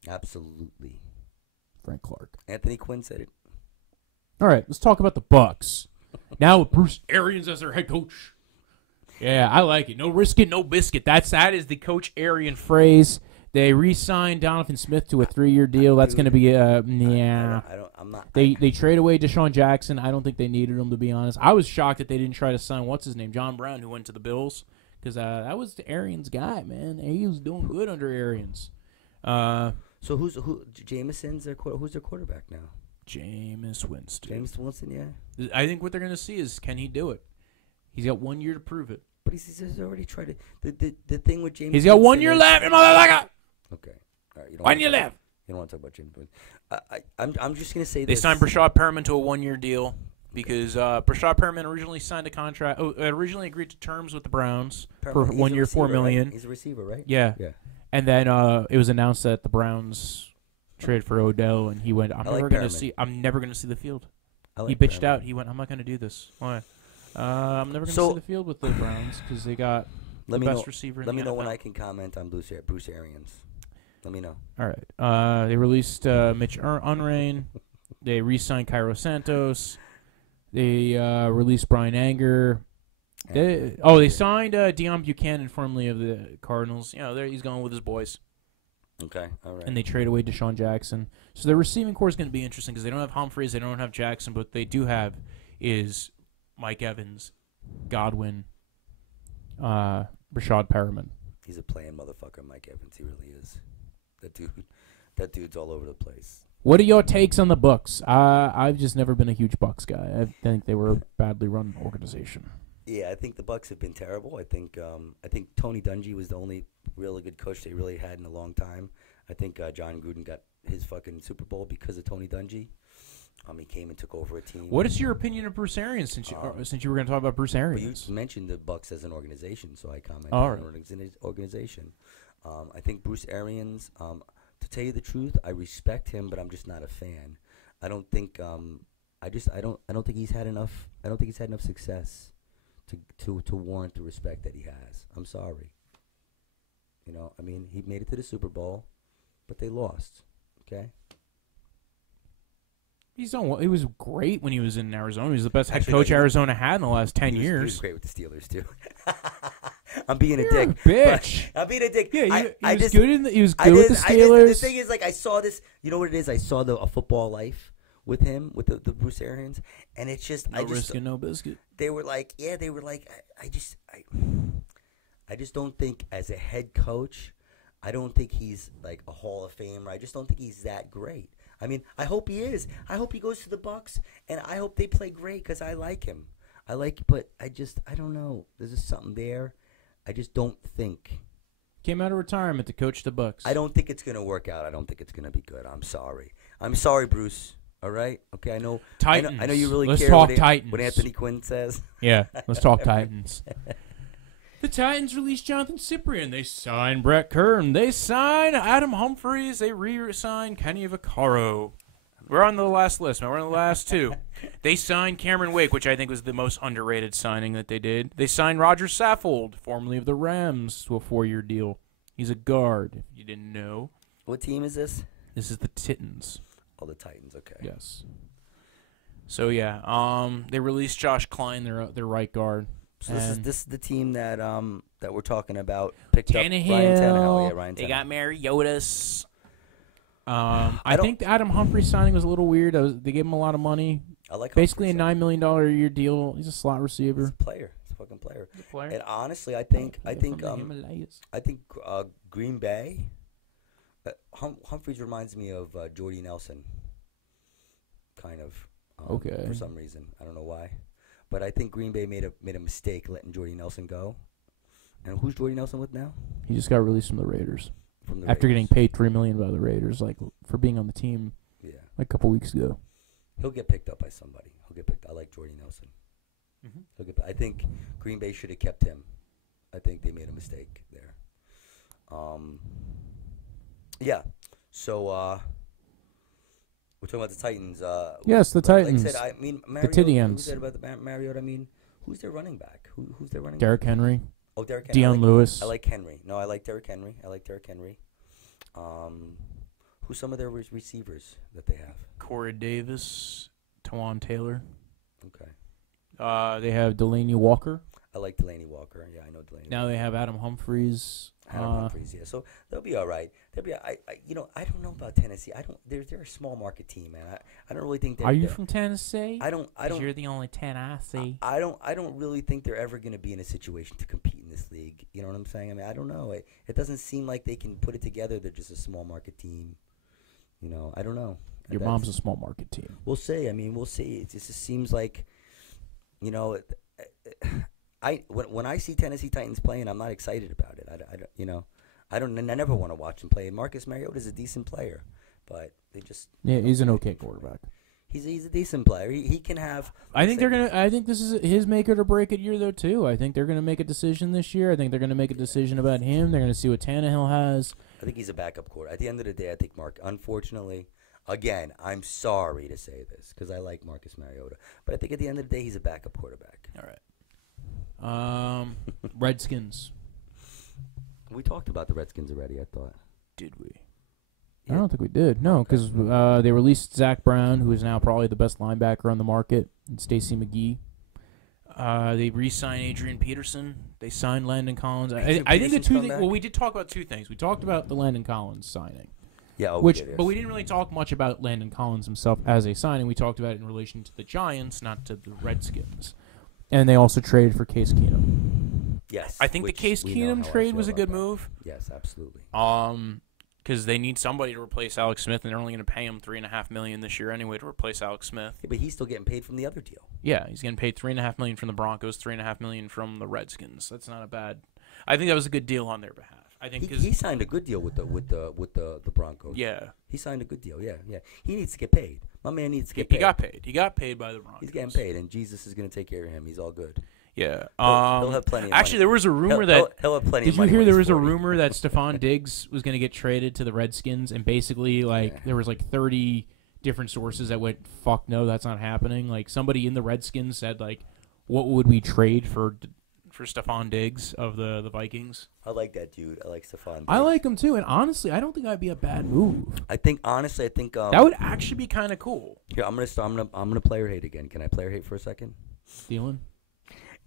Absolutely. Frank Clark. Anthony Quinn said it. All right, let's talk about the Bucks. Now with Bruce Arians as their head coach. Yeah, I like it. No risk it, no biscuit. That is the Coach Arian phrase. They re-signed Donovan Smith to a 3-year deal. That's going to be I'm not. They trade away Deshaun Jackson. I don't think they needed him, to be honest. I was shocked that they didn't try to sign what's his name, John Brown, who went to the Bills, because that was the Arians guy, man. He was doing good under Arians. So who? Jameson's who's their quarterback now? Jameis Winston. Jameis Winston, yeah. I think what they're going to see is, can he do it? He's got 1 year to prove it. But he's already tried it. The thing with Jameis. He's got 1 year left, motherfucker. Okay. All right. 1 year left. You don't want to talk about James Winston. I'm just going to say they this. signed Brashad Perriman to a 1-year deal because Brashad Perriman originally signed a contract. Originally agreed to terms with the Browns for 1 year, $4 million. Right? He's a receiver, right? Yeah. And then it was announced that the Browns traded for Odell, and he went, I'm never going to see the field. He bitched out. He went, I'm not going to do this. Why? I'm never going to see the field with the Browns because they got the best receiver in the NFL. Let me know when I can comment on Bruce Arians. Let me know. All right. They released Mitch Unrain. They re-signed Cairo Santos. They released Brian Anger. They signed Deion Buchanan, formerly of the Cardinals. He's going with his boys. Okay, all right. And they trade away Deshaun Jackson. So their receiving core is going to be interesting because they don't have Humphreys, they don't have Jackson, but what they do have is Mike Evans, Godwin, Brashad Perriman. He's a playing motherfucker, Mike Evans. He really is. That dude's all over the place. What are your takes on the Bucks? I've just never been a huge Bucks guy. I think they were a badly run organization. Yeah, I think the Bucks have been terrible. I think Tony Dungy was the only really good coach they really had in a long time. I think John Gruden got his fucking Super Bowl because of Tony Dungy. He came and took over a team. What is your opinion of Bruce Arians since you were going to talk about Bruce Arians? You mentioned the Bucks as an organization, so I commented on an organization. I think Bruce Arians, to tell you the truth, I respect him, but I'm just not a fan. I don't think I don't think he's had enough. I don't think he's had enough success to warrant the respect that he has. I'm sorry. He made it to the Super Bowl, but they lost. Okay. He was great when he was in Arizona. He was the best head coach Arizona had in the last 10 years. He was great with the Steelers too. I'm being a dick, bitch. I'm being a dick. Yeah, he was good with the Steelers. The thing is, I saw this. You know what it is? I saw a Football Life with him, with the Bruce Arians, and it's just no risk and no biscuit. They were like, I just don't think as a head coach, I don't think he's like a Hall of Famer. I just don't think he's that great. I hope he is. I hope he goes to the Bucks, and I hope they play great because I like him. But I don't know. There's just something there. I just don't think. Came out of retirement to coach the Bucks. I don't think it's going to work out. I don't think it's going to be good. I'm sorry, Bruce. All right? Okay, I know. Titans. I know you really let's care talk what, Titans. What Anthony Quinn says. Yeah, let's talk Titans. The Titans released Jonathan Cyprien. They signed Brett Kern. They signed Adam Humphries. They re-signed Kenny Vaccaro. We're on the last list, man. We're on the last two. They signed Cameron Wake, which I think was the most underrated signing that they did. They signed Roger Saffold, formerly of the Rams, to a 4-year deal. He's a guard, if you didn't know. What team is this? This is the Titans. Oh, the Titans, okay. Yes. So yeah, they released Josh Klein, their right guard. So this is the team that we're talking about. Picked up Ryan Tannehill. Yeah, Ryan Tannehill. They got Mariotas. I think the Adam Humphries signing was a little weird. They gave him a lot of money. I like basically Humphries, a $9 million a year deal. He's a slot receiver. He's a player. He's a fucking player. He's a player. And honestly, I think Green Bay. Humphries reminds me of Jordy Nelson. Kind of. Okay. For some reason, I don't know why, but I think Green Bay made a mistake letting Jordy Nelson go. And who's Jordy Nelson with now? He just got released from the Raiders. After getting paid $3 million by the Raiders, like for being on the team, like a couple weeks ago. He'll get picked up by somebody. I like Jordy Nelson. Mm-hmm. I think Green Bay should have kept him. I think they made a mistake there. Yeah. So we're talking about the Titans. Yes, the Titans. Like I said, the Tidians. Who said about the Mariota? Who's their running back? Who's their running Derrick back? Henry. Oh, Derrick Henry. Deion Lewis. I like Henry. No, I like Derrick Henry. Who's some of their receivers that they have? Corey Davis, Tawan Taylor. Okay. They have Delaney Walker. I like Delaney Walker. Yeah, I know Delaney. Now they have Adam Humphries. Humphries, yeah. So they'll be all right. I don't know about Tennessee. They're a small market team, man. I don't really think they're. Are you from Tennessee? I don't. You're the only Tennessee. I don't really think they're ever going to be in a situation to compete in this league. You know what I'm saying? I mean, I don't know. It doesn't seem like they can put it together. They're just a small market team. You know, I don't know. Your mom's a small market team. We'll see. I mean, we'll see. It just seems like, you know, when I see Tennessee Titans playing, I'm not excited about it. I never want to watch them play. And Marcus Mariota is a decent player, but they just he's an okay quarterback. He's a decent player. He can have. I think this is his make it or break it year though too. I think they're gonna make a decision this year. I think they're gonna make a decision about him. They're gonna see what Tannehill has. I think he's a backup quarterback. At the end of the day, I think unfortunately, again, I'm sorry to say this because I like Marcus Mariota, but I think at the end of the day, he's a backup quarterback. All right. Redskins. We talked about the Redskins already, I thought. Did we? I don't think we did. No, because they released Zach Brown, who is now probably the best linebacker on the market, and Stacey McGee. They re-signed Adrian Peterson. They signed Landon Collins. I think the two things. Well, we did talk about two things. We talked about the Landon Collins signing. Yeah, but we didn't really talk much about Landon Collins himself as a signing. We talked about it in relation to the Giants, not to the Redskins. And they also traded for Case Keenum. Yes. I think the Case Keenum trade was a good move. Yes, absolutely. Because they need somebody to replace Alex Smith, and they're only going to pay him $3.5 million this year anyway to replace Alex Smith. Yeah, but he's still getting paid from the other deal. Yeah, he's getting paid $3.5 million from the Broncos, $3.5 million from the Redskins. That's not a bad. I think that was a good deal on their behalf. I think he signed a good deal with the Broncos. Yeah, he signed a good deal. Yeah. He needs to get paid. My man needs to get paid. He got paid. He got paid by the Broncos. He's getting paid, and Jesus is going to take care of him. He's all good. Yeah. He'll have plenty of actually, money. there was a rumor he'll have plenty Did of money. Did you hear there was 40. a rumor that Stephon Diggs was going to get traded to the Redskins, and basically, there was 30 different sources that went, "Fuck no, that's not happening." Like somebody in the Redskins said, "What would we trade for Stephon Diggs of the Vikings?" I like that dude. I like Stephon Diggs. I like him too, and honestly, I don't think that'd be a bad move. I think that would actually be kind of cool. Here, I'm gonna player hate again. Can I player hate for a second? Thielen?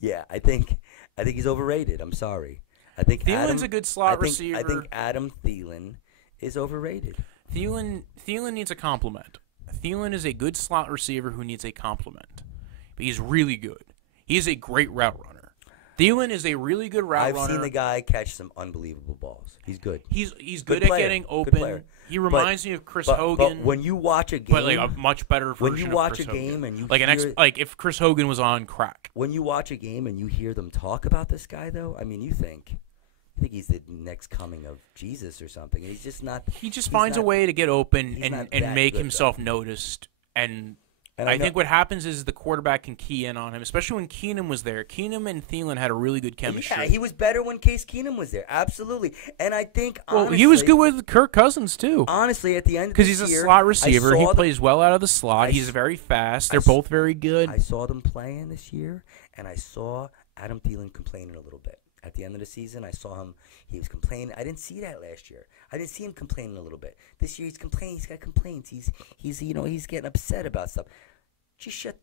Yeah, I think he's overrated. I'm sorry. I think Thielen's a good slot receiver. I think Adam Thielen is overrated. Thielen needs a compliment. Thielen is a good slot receiver who needs a compliment. But he's really good. He is a great route runner. Thielen is a really good route runner. I've seen the guy catch some unbelievable balls. He's good. He's good at getting open. He reminds me of Chris Hogan. But when you watch a game, but a much better version. When you watch a game and you if Chris Hogan was on crack. When you watch a game and you hear them talk about this guy, though, I mean, you think he's the next coming of Jesus or something. And he's just not. He just finds a way to get open and make himself noticed. And I think what happens is the quarterback can key in on him, especially when Keenum was there. Keenum and Thielen had a really good chemistry. Yeah, he was better when Case Keenum was there. Absolutely. And I think, honestly, he was good with Kirk Cousins, too. Honestly, at the end of because he's a slot receiver. He plays well out of the slot. He's very fast. They're both very good. I saw them playing this year, and I saw Adam Thielen complaining a little bit. At the end of the season, I saw him. He was complaining. I didn't see that last year. I didn't see him complaining a little bit. This year, he's complaining. He's got complaints. He's getting upset about stuff.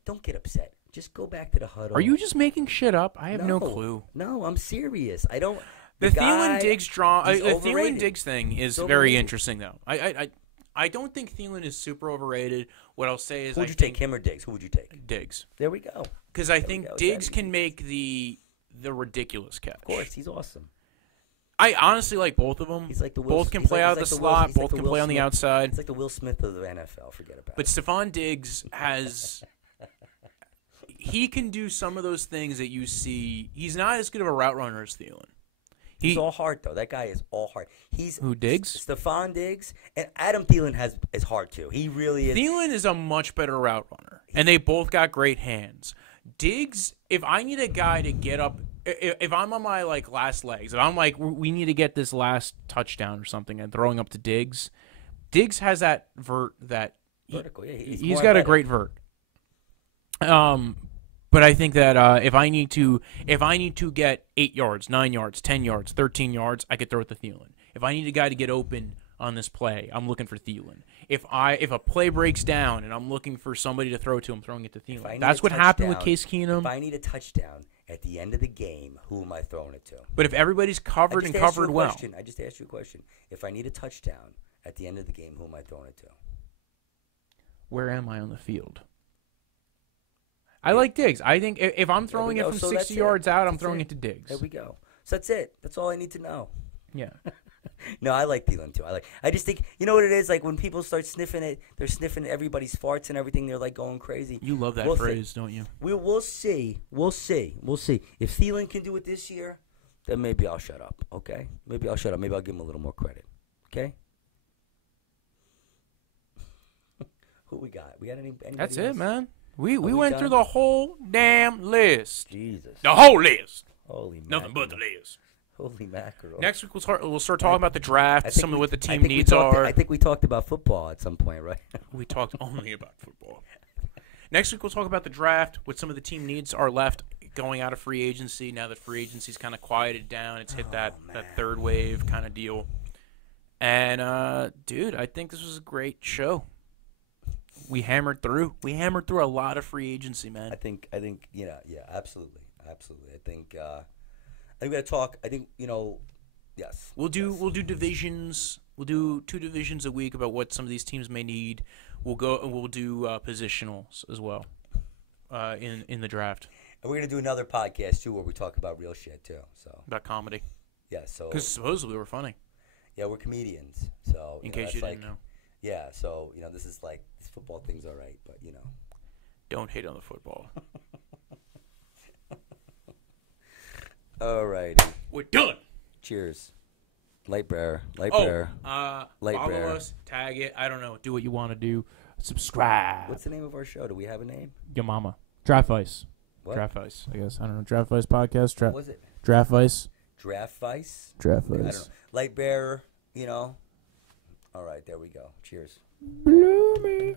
Don't get upset. Just go back to the huddle. Are you just making shit up? I have no clue. No, I'm serious. I don't. The Thielen Diggs the Thielen Diggs thing is very interesting, though. I don't think Thielen is super overrated. What I'll say is, who would you take, him or Diggs? Who would you take? Diggs. There we go. Because I think Diggs can make the ridiculous catch. Of course, he's awesome. I honestly like both of them. He's like the both can play out of the slot. Both can play on the outside. It's like the Will Smith of the NFL. Forget about it. But Stephon Diggs he can do some of those things that you see. He's not as good of a route runner as Thielen. He's all heart, though. That guy is all heart. Who, Diggs? Stephon Diggs. And Adam Thielen is heart, too. He really is. Thielen is a much better route runner. And they both got great hands. Diggs, if I need a guy to get up, if I'm on my last legs, if I'm like, we need to get this last touchdown or something and throwing up to Diggs has that vert that vertical. Yeah, he's got a great vert. But I think that if I need to get 8 yards, 9 yards, 10 yards, 13 yards, I could throw it to Thielen. If I need a guy to get open on this play, I'm looking for Thielen. If a play breaks down and I'm looking for somebody to throw to, I'm throwing it to Thielen. That's what happened with Case Keenum. If I need a touchdown at the end of the game, who am I throwing it to? But if everybody's covered and covered well. I just asked you a question. If I need a touchdown at the end of the game, who am I throwing it to? Where am I on the field? I like Diggs. I think if I'm throwing it from 60 yards out, I'm throwing it to Diggs. There we go. So that's it. That's all I need to know. Yeah. No, I like Thielen too. I just think, you know what it is? Like when people start sniffing it, they're sniffing everybody's farts and everything. They're like going crazy. You love that phrase, don't you? We'll see. We'll see. If Thielen can do it this year, then maybe I'll shut up. Okay? Maybe I'll shut up. Maybe I'll give him a little more credit. Okay? Who we got? We got anybody That's else? it, man. We went through the whole damn list. Jesus. The whole list. Holy Nothing but the list. Holy mackerel. Next week we'll start talking about the draft, some of what the team needs are. I think we talked about football at some point, right? We talked only about football. Next week we'll talk about the draft, what some of the team needs are left going out of free agency now that free agency's kind of quieted down. It's hit that third wave kind of deal. And, dude, I think this was a great show. We hammered through a lot of free agency, man. I think, yeah, absolutely. I think we got to talk. I think, yes. We'll do divisions. We'll do 2 divisions a week about what some of these teams may need. We'll do positionals as well in the draft. And we're gonna do another podcast too, where we talk about real shit too. So about comedy. Yeah. So because supposedly we're funny. Yeah, we're comedians. So in case you didn't know. Yeah. So this is this football thing's all right, but don't hate on the football. All righty. We're done. Cheers. Light bearer. Light bearer. Light follow bearer. us, tag it. I don't know. Do what you want to do. Subscribe. What's the name of our show? Do we have a name? Your mama. Draft Vice. What? Draft Vice, I guess. I don't know. Draft Vice podcast. What was it? Draft Vice. Draft Vice? Draft I don't Vice. know. Light bearer, All right, there we go. Cheers. Blue me.